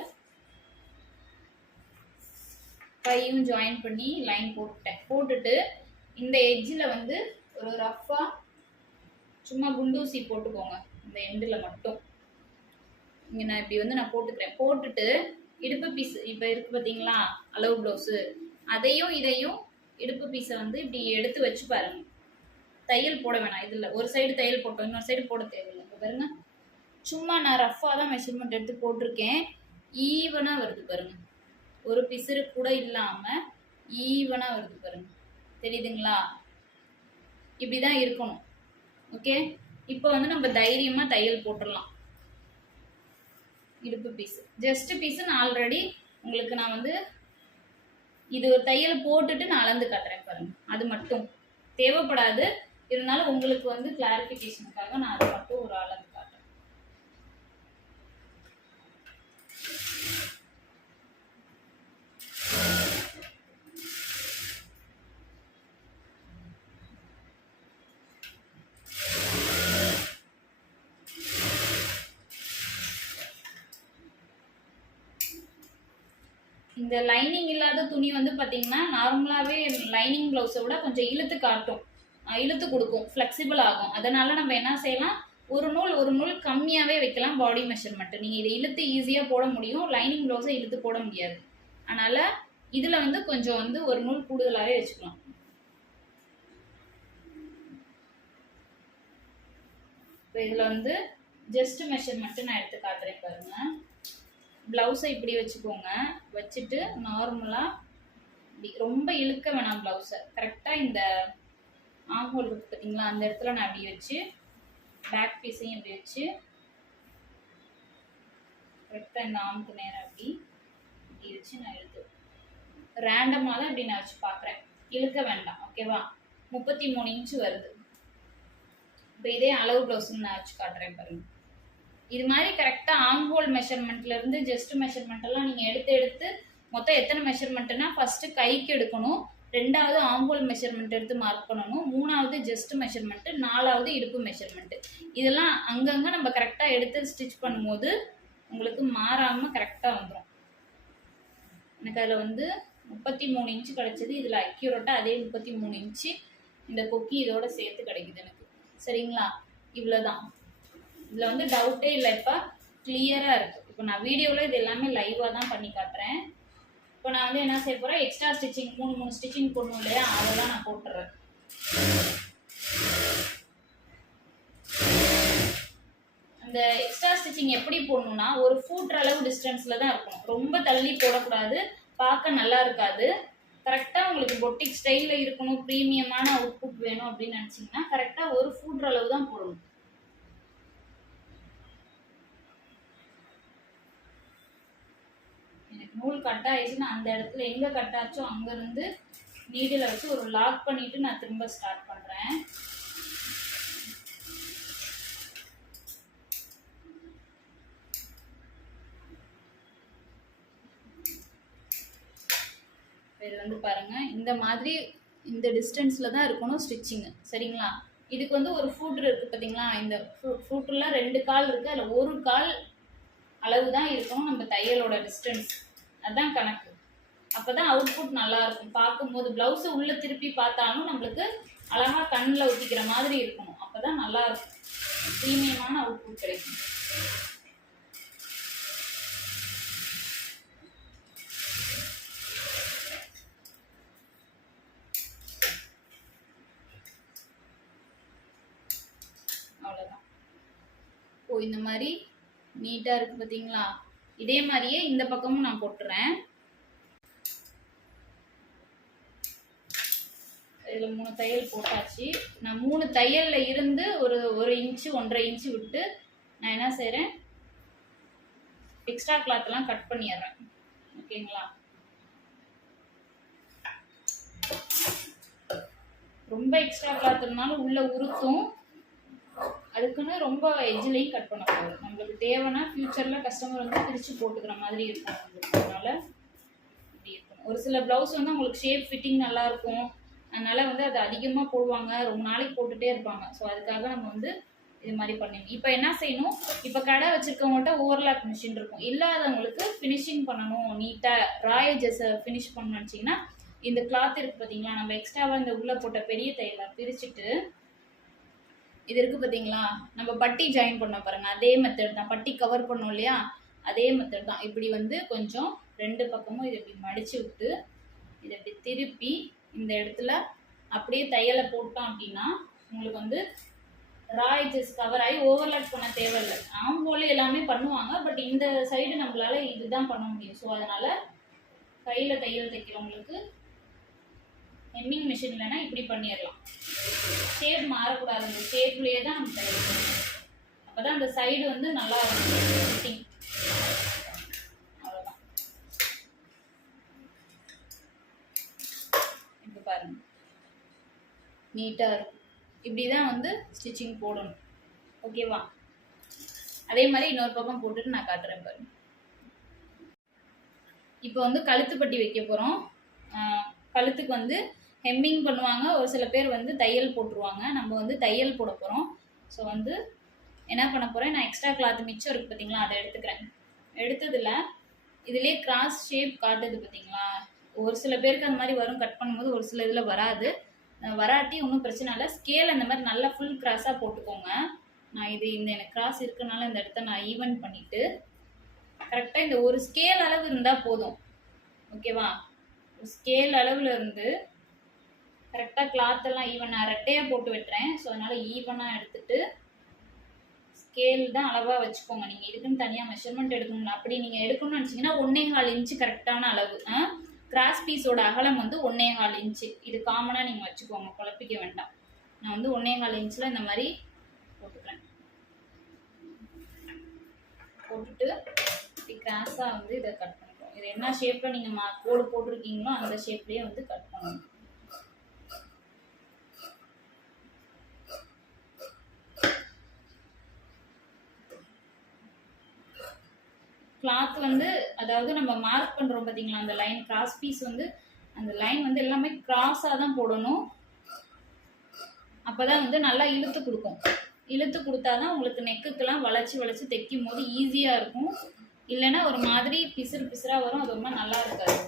கையும் ஜாயின் பண்ணி லைன் போட்டுட்டு இந்த எட்ஜில் வந்து ஒரு ரஃப்பாக சும்மா குண்டூசி போட்டுக்கோங்க இந்த எண்டில் மட்டும். இங்கே நான் இப்படி வந்து நான் போட்டுக்கிறேன். போட்டுட்டு இடுப்பு பீஸ் இப்போ இருக்குது பார்த்தீங்களா அளவு ப்ளவுஸு, அதையும் இதையும் இடுப்பு பீஸை வந்து இப்படி எடுத்து வச்சு பாருங்க. தையல் போட வேணாம், இதில் ஒரு சைடு தையல் போட்டோம், இன்னொரு சைடு போட தேவையில்லை. இப்போ பாருங்க, சும்மா நான் ரஃப்பாக தான் மெஷர்மெண்ட் எடுத்து போட்டிருக்கேன். ஈவனாக வருது பாருங்க, ஒரு பிசுறு கூட இல்லாமல் ஈவனாக வருது பாருங்க, தெரியுதுங்களா? இப்படி தான் இருக்கணும். ஓகே, இப்போ வந்து நம்ம தைரியமாக தையல் போட்டுடலாம். இடுப்பு பீஸு ஜஸ்ட் பீஸு நான் ஆல்ரெடி உங்களுக்கு நான் வந்து இது ஒரு தையல் போட்டுட்டு நான் அளந்து காட்டுறேன் பாருங்க. அது மட்டும் தேவைப்படாது, இருந்தாலும் உங்களுக்கு வந்து கிளாரிஃபிகேஷனுக்காக நான் அது மட்டும் ஒரு அளந்து காட்டுறேன். இந்த லைனிங் இல்லாத துணி வந்து பார்த்தீங்கன்னா நார்மலாகவே லைனிங் ப்ளவுஸை விட கொஞ்சம் இழுத்து காட்டும், இழுத்து கொடுக்கும், ஃப்ளெக்சிபிள் ஆகும். அதனால நம்ம என்ன செய்யலாம், ஒரு நூல் கம்மியாகவே வைக்கலாம் பாடி மெஷர்மெண்ட்டு. நீங்கள் இதை இழுத்து ஈஸியாக போட முடியும், லைனிங் ப்ளவுஸை இழுத்து போட முடியாது. அதனால் இதில் வந்து கொஞ்சம் வந்து ஒரு நூல் கூடுதலாகவே வச்சுக்கலாம். இப்போ இதில் வந்து ஜஸ்ட் மெஷர்மெண்ட்டு நான் எடுத்து காட்டுறேன் பாருங்கள். ப்ளவுஸை இப்படி வச்சுக்கோங்க, வச்சுட்டு நார்மலாக இப்படி ரொம்ப இழுக்க வேணாம் ப்ளவுஸை. கரெக்டாக இந்த ஆம்ஹோல் இருக்குது பார்த்தீங்களா, அந்த இடத்துல நான் அப்படி வச்சு பேக் பீஸையும் இப்படி வச்சு கரெக்டாக இந்த ஆம்க்கு நேரம் இப்படி வச்சு நான் இழுத்து ரேண்டமாக தான் இப்படி நான் வச்சு பார்க்குறேன், இழுக்க வேண்டாம். ஓகேவா, 33 இன்ச்சு வருது. இப்போ இதே அளவு ப்ளவுஸ்ன்னு நான் வச்சு காட்டுறேன் பாருங்க. இது மாதிரி கரெக்டாக ஆம்ஹோல் மெஷர்மெண்ட்லேருந்து ஜஸ்ட் மெஷர்மெண்ட் எல்லாம் நீங்கள் எடுத்து மொத்தம் எத்தனை மெஷர்மெண்ட்னா, ஃபஸ்ட்டு கைக்கு எடுக்கணும், ரெண்டாவது ஆம்ஹோல் மெஷர்மெண்ட் எடுத்து மார்க் பண்ணணும், மூணாவது ஜஸ்ட் மெஷர்மெண்ட்டு, நாலாவது இடுப்பு மெஷர்மெண்ட்டு. இதெல்லாம் அங்கங்கே நம்ம கரெக்டாக எடுத்து ஸ்டிச் பண்ணும்போது உங்களுக்கு மாறாமல் கரெக்டாக வந்துடும். எனக்கு அதில் வந்து 33 இன்ச்சு கிடச்சிது. இதில் அக்யூரேட்டாக அதே 33 இன்ச்சு இந்த கொக்கி இதோட சேர்த்து கிடைக்குது எனக்கு. சரிங்களா, இவ்வளோதான். இதில் வந்து டவுட்டே இல்லை, இப்போ கிளியராக இருக்குது. இப்போ நான் வீடியோவில் இது எல்லாமே லைவாக தான் பண்ணி காட்டுறேன். இப்போ நான் வந்து என்ன செய்ய போகிறேன், எக்ஸ்ட்ரா ஸ்டிச்சிங் 3 ஸ்டிச்சிங் போடணும் இல்லையா, அதெல்லாம் நான் போட்டுறேன். அந்த எக்ஸ்ட்ரா ஸ்டிச்சிங் எப்படி போடணும்னா, ஒரு ஃபுட் அளவு டிஸ்டன்ஸில் தான் இருக்கணும், ரொம்ப தள்ளி போடக்கூடாது, பார்க்க நல்லா இருக்காது. கரெக்டாக உங்களுக்கு பொட்டிக் ஸ்டைலில் இருக்கணும், ப்ரீமியமான அவுட்புட் வேணும் அப்படின்னு நினச்சிங்கன்னா கரெக்டாக ஒரு ஃபுட் அளவு தான் போடணும். நூல் கட் ஆயிடுச்சுன்னா அந்த இடத்துல எங்கே கட் ஆச்சோ அங்கேருந்து நீடில் வச்சு ஒரு லாக் பண்ணிவிட்டு நான் திரும்ப ஸ்டார்ட் பண்ணுறேன். இது வந்து பாருங்கள், இந்த மாதிரி இந்த டிஸ்டன்ஸில் தான் இருக்கணும் ஸ்டிச்சிங்கு. சரிங்களா, இதுக்கு வந்து ஒரு ஃபூட்ரு இருக்குது பார்த்தீங்களா, இந்த ஃபூட்ரில் 2 கால் இருக்குது, அதில் ஒரு கால் அளவு தான் இருக்கணும் நம்ம தையலோட டிஸ்டன்ஸ். அதுதான் கணக்கு. அப்போ தான் அவுட்புட் நல்லாயிருக்கும். பார்க்கும்போது ப்ளவுஸை உள்ளே திருப்பி பார்த்தாலும் நம்மளுக்கு அழகாக கண்ணில் ஊற்றிக்கிற மாதிரி இருக்கணும். அப்போ தான் நல்லாயிருக்கும், ப்ரீமியமான அவுட்புட் கிடைக்கும். அவ்வளோதான். ஓ, இந்த மாதிரி நீட்டாக இருக்குது பார்த்தீங்களா. இதே மாதிரியே இந்த பக்கமும் நான் போட்டுறேன். இதில் 3 தையல் போட்டாச்சு. நான் 3 தையலில் இருந்து ஒரு இன்ச்சு 1.5 இன்ச்சு விட்டு நான் என்ன செய்கிறேன், எக்ஸ்ட்ரா கிளாத்லாம் கட் பண்ணிடுறேன். ஓகேங்களா, ரொம்ப எக்ஸ்ட்ரா கிளாத் இருந்தாலும் உள்ளே உருத்தும், அதுக்குன்னு ரொம்ப எஜ்ஜிலையும் கட் பண்ணக்கூடாது. நம்மளுக்கு தேவைன்னா ஃப்யூச்சரில் கஸ்டமர் வந்து பிரித்து போட்டுக்கிற மாதிரி இருக்கும் நம்மளுக்கு. அதனால் இப்படி இருக்கும். ஒரு சில ப்ளவுஸ் வந்து உங்களுக்கு ஷேப் ஃபிட்டிங் நல்லாயிருக்கும், அதனால் வந்து அது அதிகமாக போடுவாங்க, ரொம்ப நாளைக்கு போட்டுகிட்டே இருப்பாங்க. ஸோ அதுக்காக நம்ம வந்து இது மாதிரி பண்ணிடணும். இப்போ என்ன செய்யணும், இப்போ கடை வச்சுருக்கவங்கள்ட்ட ஓவர்லாக் மிஷின் இருக்கும். இல்லாதவங்களுக்கு ஃபினிஷிங் பண்ணணும், நீட்டாக ராயேஜஸை ஃபினிஷ் பண்ணணும்னு நினச்சிங்கன்னா இந்த கிளாத் இருக்குது பார்த்தீங்களா, நம்ம எக்ஸ்ட்ராவாக இந்த உள்ளே போட்ட பெரிய தையலை பிரிச்சுட்டு இது இருக்குது பார்த்தீங்களா, நம்ம பட்டி ஜாயின் பண்ண பாருங்கள், அதே மெத்தட் தான். பட்டி கவர் பண்ணோம் இல்லையா, அதே மெத்தட் தான். இப்படி வந்து கொஞ்சம் 2 பக்கமும் இதை இப்படி மடித்து விட்டு இதை இப்படி திருப்பி இந்த இடத்துல அப்படியே தையலை போட்டோம் அப்படின்னா உங்களுக்கு வந்து ராய்ஜஸ் கவர் ஆகி ஓவர்லாக் பண்ண தேவையில்லை. ஆம்போல எல்லாமே பண்ணுவாங்க, பட் இந்த சைடு நம்மளால இதுதான் பண்ண முடியும். ஸோ அதனால் கையில் தையல் தைக்கிறவங்களுக்கு ஹெம்மிங் மிஷின் இல்லைன்னா இப்படி பண்ணிடலாம். ஷேப் மாறக்கூடாது, அந்த ஷேப்லேயே தான் நம்ம தையல் பண்ணணும். அப்போ தான் அந்த சைடு வந்து நல்லா இருக்கும் ஃபிட்டிங். அவ்வளோதான். இப்போ பாருங்க, நீட்டாக இருக்கும். இப்படி தான் வந்து ஸ்டிச்சிங் போடணும். ஓகேவா? அதே மாதிரி இன்னொரு பக்கம் போட்டுட்டு நான் காட்டுறேன் பாருங்க. இப்போ வந்து கழுத்து பட்டி வைக்க போகிறோம். கழுத்துக்கு வந்து ஹெம்மிங் பண்ணுவாங்க, ஒரு சில பேர் வந்து தையல் போட்டுருவாங்க. நம்ம வந்து தையல் போட போகிறோம். ஸோ வந்து என்ன பண்ண போகிறேன், நான் எக்ஸ்ட்ரா கிளாத் மிச்சம் இருக்குது பார்த்தீங்களா, அதை எடுத்துக்கிறேன். எடுத்ததில் இதிலே கிராஸ் ஷேப் காட்டுது பார்த்தீங்களா, ஒரு சில பேருக்கு அந்த மாதிரி வரும் கட் பண்ணும்போது, ஒரு சில இதில் வராது. வராட்டி ஒன்றும் பிரச்சனை இல்லை. ஸ்கேல் அந்த மாதிரி நல்லா ஃபுல் கிராஸாக போட்டுக்கோங்க. நான் இது இந்த எனக்கு கிராஸ் இருக்கனால இந்த இடத்த நான் ஈவன் பண்ணிவிட்டு கரெக்டாக இந்த ஒரு ஸ்கேல் அளவு இருந்தால் போதும். ஓகேவா? ஸ்கேல் அளவில் இருந்து கரெக்டாக கிளாத்தெல்லாம் ஈவன், நான் ரெட்டையாக போட்டு வெட்டுறேன். ஸோ அதனால் ஈவனாக எடுத்துகிட்டு ஸ்கேல் தான் அளவாக வச்சுக்கோங்க. நீங்கள் இதுக்குன்னு தனியாக மெஷர்மெண்ட் எடுக்கணும். அப்படி நீங்கள் எடுக்கணும்னு நினச்சிங்கன்னா 1.25 இன்ச்சு கரெக்டான அளவு. கிராஸ் பீஸோட அகலம் வந்து 1.25 இன்ச்சு. இது காமனாக நீங்கள் வச்சுக்கோங்க, குழப்பிக்க வேண்டாம். நான் வந்து 1.25 இன்ச்சில் இந்த மாதிரி போட்டுக்கிறேன். போட்டுட்டு இப்படி கிராஸாக வந்து இதை கட் பண்ணிக்கிறோம். இது என்ன ஷேப்பில் நீங்கள் கோடு போட்டிருக்கீங்களோ அந்த ஷேப்லேயே வந்து கட் பண்ணணும். கிளாத் வந்து அதாவது நம்ம மார்க் பண்ணுறோம் பார்த்தீங்களா, அந்த லைன் கிராஸ் பீஸ் வந்து அந்த லைன் வந்து எல்லாமே கிராஸாக தான் போடணும். அப்போ தான் வந்து நல்லா இழுத்து கொடுக்கும். இழுத்து கொடுத்தா தான் உங்களுக்கு நெக்குக்கெல்லாம் வளைச்சி தைக்கும் போது ஈஸியாக இருக்கும். இல்லைன்னா ஒரு மாதிரி பிசுறாக வரும், அது ரொம்ப நல்லா இருக்காது.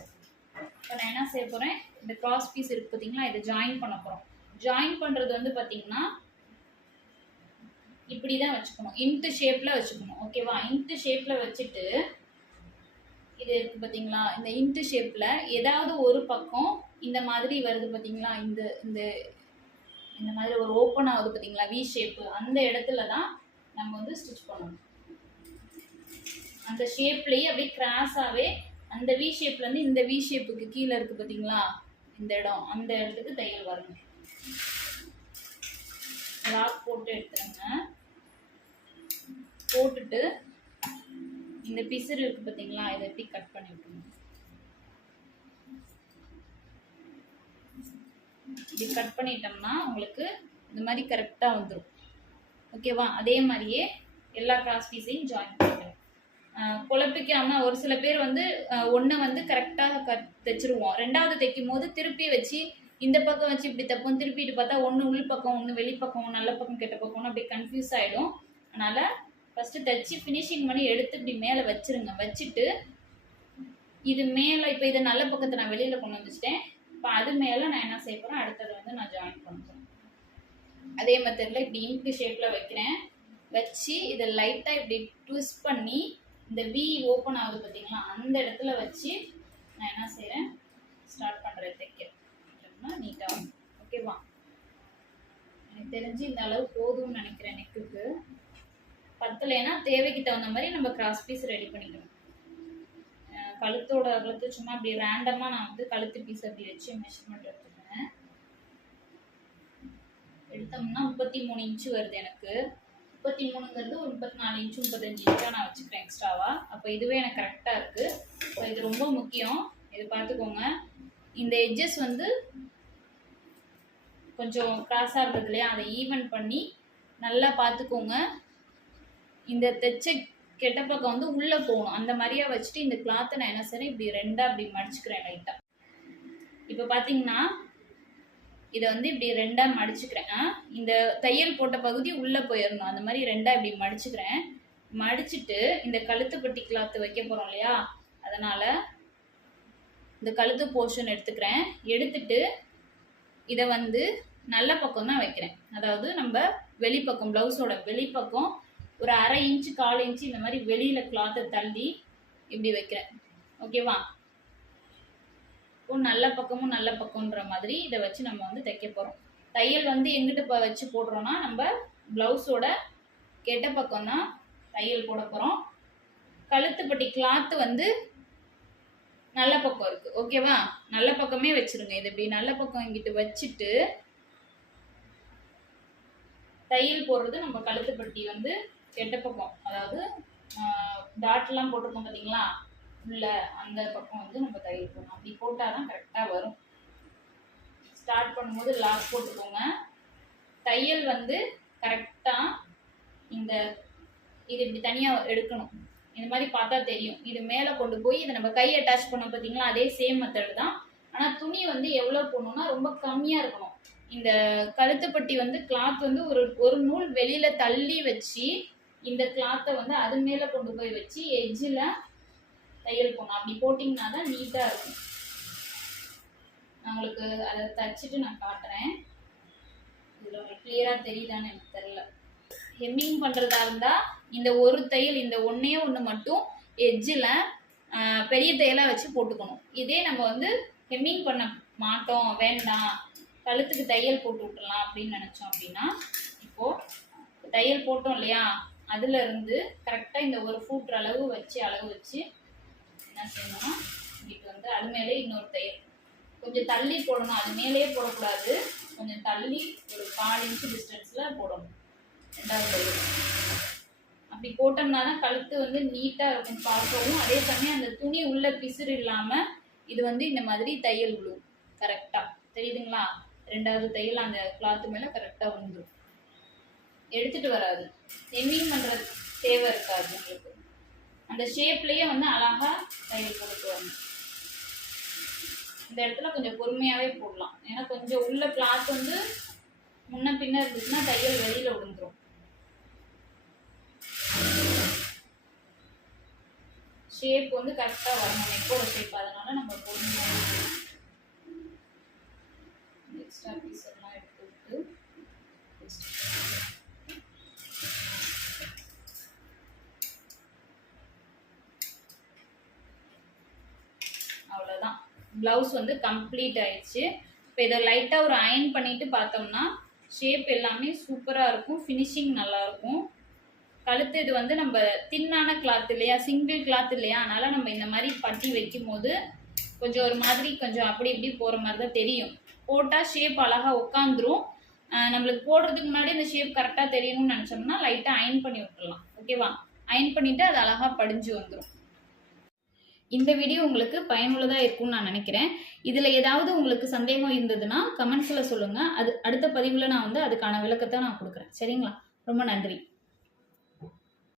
இப்போ நான் என்ன செய்ய போகிறேன், இந்த கிராஸ் பீஸ் இருக்குது பார்த்தீங்களா, இதை ஜாயின் பண்ண போகிறோம். ஜாயின் பண்ணுறது வந்து பார்த்தீங்கன்னா இப்படி தான் வச்சுக்கணும், இன்ட்டு ஷேப்பில் வச்சுக்கணும். ஓகேவா? இன்ட்டு ஷேப்பில் வச்சுட்டு இது இருக்குது பார்த்தீங்களா, இந்த இன்ட்டு ஷேப்பில் ஏதாவது ஒரு பக்கம் இந்த மாதிரி வருது பார்த்தீங்களா, இந்த இந்த இந்த மாதிரி ஒரு ஓப்பன் ஆகுது பார்த்தீங்களா வி ஷேப்பு, அந்த இடத்துல தான் நம்ம வந்து ஸ்டிச் பண்ணணும். அந்த ஷேப்லேயே அப்படியே கிராஸாகவே அந்த வி ஷேப்லேருந்து இந்த வி ஷேப்புக்கு கீழே இருக்குது பார்த்தீங்களா இந்த இடம், அந்த இடத்துக்கு தையல் வரணும். லாக் போட்டு எடுத்துருங்க. போட்டுட்டு இந்த பிசுறு இருக்குது பார்த்தீங்களா, இதை எப்படி கட் பண்ணி விட்டுருங்க. இப்படி கட் பண்ணிட்டோம்னா உங்களுக்கு இந்த மாதிரி கரெக்டாக வந்துடும். ஓகேவா? அதே மாதிரியே எல்லா கிராஸ் பீஸையும் ஜாயின் பண்ணிக்கணும். குழப்பிக்காம ஒரு சில பேர் வந்து ஒன்று வந்து கரெக்டாக தைச்சிருவோம், ரெண்டாவது தைக்கும் போது திருப்பி வச்சு இந்த பக்கம் வச்சு இப்படி தைப்போம், திருப்பிட்டு பார்த்தா ஒன்று உள் பக்கம் ஒன்று வெளிப்பக்கம், நல்ல பக்கம் கெட்ட பக்கம்னு அப்படியே கன்ஃபியூஸ் ஆகிடும். அதனால் ஃபஸ்ட்டு தைச்சி ஃபினிஷிங் பண்ணி எடுத்து இப்படி மேலே வச்சுருங்க. வச்சுட்டு இது மேலே இப்போ இதை நல்ல பக்கத்தை நான் வெளியில் கொண்டு வந்துச்சிட்டேன். இப்போ அது மேலே நான் என்ன செய்ய போகிறேன், அடுத்தது வந்து நான் ஜாயின் பண்ணுறேன். அதே மெத்தடில் இப்படி இன்ட்டு ஷேப்பில் வைக்கிறேன். வச்சு இதை லைட்டாக இப்படி ட்விஸ்ட் பண்ணி இந்த வி ஓப்பன் ஆகுது பார்த்தீங்களா, அந்த இடத்துல வச்சு நான் என்ன செய்கிறேன், ஸ்டார்ட் பண்ணுறேன் தைக்க. நீட்டாக. ஓகேவா? எனக்கு தெரிஞ்சு இந்த அளவு போதும்னு நினைக்கிறேன். நெக்குக்கு பத்தலைன்னா தேவைக்கு தகுந்த மாதிரி நம்ம கிராஸ் பீஸ் ரெடி பண்ணிக்கணும். கழுத்தோட அகலத்தை சும்மா அப்படி ரேண்டமாக நான் வந்து கழுத்து பீஸ் அப்படி வச்சு மெஷர்மெண்ட் எடுத்துக்கிறேன். எடுத்தோம்னா 33 இன்ச்சு வருது எனக்கு. 33ங்கிறது ஒரு 34 இன்ச்சு 35 இன்ச்சாக நான் வச்சுக்கிறேன் எக்ஸ்ட்ராவாக. அப்போ இதுவே எனக்கு கரெக்டாக இருக்குது. ஸோ இது ரொம்ப முக்கியம், இது பார்த்துக்கோங்க. இந்த எட்ஜஸ் வந்து கொஞ்சம் கிராஸாக இருக்குது இல்லையா, அதை ஈவன் பண்ணி நல்லா பார்த்துக்கோங்க. இந்த தைச்ச கெட்ட பக்கம் வந்து உள்ளே போகணும். அந்த மாதிரியா வச்சுட்டு இந்த கிளாத்தை நான் என்ன செய்றேன், இப்படி 2ஆ இப்படி மடிச்சுக்கிறேன் லைட்டாக. இப்போ பார்த்தீங்கன்னா இதை வந்து இப்படி 2ஆ மடிச்சுக்கிறேன். இந்த தையல் போட்ட பகுதி உள்ளே போயிடணும். அந்த மாதிரி 2ஆ இப்படி மடிச்சுக்கிறேன். மடிச்சுட்டு இந்த கழுத்துப்பட்டி கிளாத்து வைக்க போகிறோம் இல்லையா, அதனால் இந்த கழுத்து போர்ஷன் எடுத்துக்கிறேன். எடுத்துட்டு இதை வந்து நல்ல பக்கம் தான் வைக்கிறேன். அதாவது நம்ம வெளிப்பக்கம், ப்ளவுஸோட வெளிப்பக்கம் ஒரு 1/2 இன்ச்சு 1/4 இன்ச்சு இந்த மாதிரி வெளியில் கிளாத்தை தள்ளி இப்படி வைக்கிறேன். ஓகேவா? இப்போ நல்ல பக்கமும் நல்ல பக்கம்ன்ற மாதிரி இதை வச்சு நம்ம வந்து தைக்க போகிறோம். தையல் வந்து எங்கிட்ட இப்போ வச்சு போடுறோன்னா நம்ம ப்ளவுஸோட கெட்ட பக்கம் தான் தையல் போட போகிறோம். கழுத்துப்பட்டி கிளாத்து வந்து நல்ல பக்கம் இருக்குது. ஓகேவா? நல்ல பக்கமே வச்சுருங்க. இது இப்படி நல்ல பக்கம் இங்கிட்டு வச்சுட்டு தையல் போடுறது நம்ம கழுத்துப்பட்டி வந்து கெட்ட பக்கம், அதாவது டாட்லாம் போட்டிருக்கோம் பார்த்தீங்களா உள்ள, அந்த பக்கம் வந்து நம்ம தையல் போடணும். அப்படி போட்டால் தான் கரெக்டாக வரும். ஸ்டார்ட் பண்ணும்போது லாக் போட்டுக்கோங்க. தையல் வந்து கரெக்டாக இந்த இது இப்படி தனியாக எடுக்கணும். இந்த மாதிரி பார்த்தா தெரியும். இது மேலே கொண்டு போய் இதை நம்ம கை அட்டாச் பண்ணோம் பார்த்தீங்களா, அதே சேம் மெத்தட் தான். ஆனால் துணி வந்து எவ்வளோ போடணும்னா ரொம்ப கம்மியாக இருக்கணும். இந்த கழுத்துப்பட்டி வந்து கிளாத் வந்து ஒரு நூல் வெளியில் தள்ளி வச்சு இந்த கிளாத்தை வந்து அது மேலே கொண்டு போய் வச்சு எட்ஜில் தையல் போடணும். அப்படி போட்டிங்கன்னா தான் நீட்டாக இருக்கும். நான் உங்களுக்கு அதை தச்சுட்டு நான் காட்டுறேன். இதில் உங்களுக்கு கிளியராக தெரியுதான்னு எனக்கு தெரியல. ஹெம்மிங் பண்ணுறதா இருந்தால் இந்த ஒரு தையல், இந்த ஒன்றே ஒன்று மட்டும் எட்ஜில் பெரிய தையலாக வச்சு போட்டுக்கணும். இதே நம்ம வந்து ஹெம்மிங் பண்ண மாட்டோம், வேண்டாம், கழுத்துக்கு தையல் போட்டு விட்டுலாம் அப்படின்னு நினச்சோம் அப்படின்னா, இப்போது தையல் போட்டோம் இல்லையா, அதுலேருந்து கரெக்டாக இந்த ஒரு ஃபூட்ரு அளவு வச்சு என்ன செய்யணும்னா, இங்கிட்டு வந்து அது மேலே இன்னொரு தையல் கொஞ்சம் தள்ளி போடணும். அது மேலேயே போடக்கூடாது, கொஞ்சம் தள்ளி ஒரு 1/4 இன்ச்சு டிஸ்டன்ஸில் போடணும் 2வது தையல். அப்படி போட்டோம்னா தான் கழுத்து வந்து நீட்டாக இருக்கும் பார்க்கவும். அதே சமயம் அந்த துணி உள்ள பிசுறு இல்லாமல் இது வந்து இந்த மாதிரி தையல் விழுவும். கரெக்டாக தெரியுதுங்களா? 2வது தையல் அந்த கிளாத்து மேலே கரெக்டாக வந்துடும், எடுத்துகிட்டு வராது. ஹெம்மிங் பண்ணுறது தேவை இருக்காது உங்களுக்கு. அந்த ஷேப்லேயே வந்து அழகாக தையல் போட்டு வரணும். இந்த இடத்துல கொஞ்சம் பொறுமையாகவே போடலாம். ஏன்னா கொஞ்சம் உள்ள கிளாத் வந்து முன்ன பின்ன இருந்துச்சுன்னா தையல் வெளியில் விழுந்துடும். ஷேப் வந்து கரெக்டாக வரணும், நெக்கோட ஷேப். அதனால நம்ம பொறுமையாக எக்ஸ்ட்ரா பீஸ் எல்லாம் எடுத்து விட்டு அவ்வளோதான். ப்ளவுஸ் வந்து கம்ப்ளீட் ஆயிடுச்சு. இப்போ இதை லைட்டாக ஒரு அயன் பண்ணிட்டு பார்த்தோம்னா ஷேப் எல்லாமே சூப்பராக இருக்கும், ஃபினிஷிங் நல்லாயிருக்கும். கழுத்து இது வந்து நம்ம தின்னான கிளாத் இல்லையா, சிங்கிள் கிளாத் இல்லையா, அதனால் நம்ம இந்த மாதிரி பட்டி வைக்கும் போது கொஞ்சம் ஒரு மாதிரி கொஞ்சம் அப்படி இப்படி போகிற மாதிரி தான் தெரியும். போட்டால் ஷேப் அழகாக உட்காந்துரும். நம்மளுக்கு போடுறதுக்கு முன்னாடி இந்த ஷேப் கரெக்டாக தெரியணும்னு நினச்சோம்னா லைட்டாக அயன் பண்ணி விட்டுடலாம். ஓகேவா? அயன் பண்ணிவிட்டு அது அழகாக படிஞ்சு வந்துடும். இந்த வீடியோ உங்களுக்கு பயனுள்ளதாக இருக்கும்னு நான் நினைக்கிறேன். இதில் ஏதாவது உங்களுக்கு சந்தேகம் இருந்ததுன்னா கமெண்ட்ஸில் சொல்லுங்கள். அது அடுத்த பதிவில் நான் வந்து அதுக்கான விளக்கத்தை நான் கொடுக்குறேன். சரிங்களா? ரொம்ப நன்றி.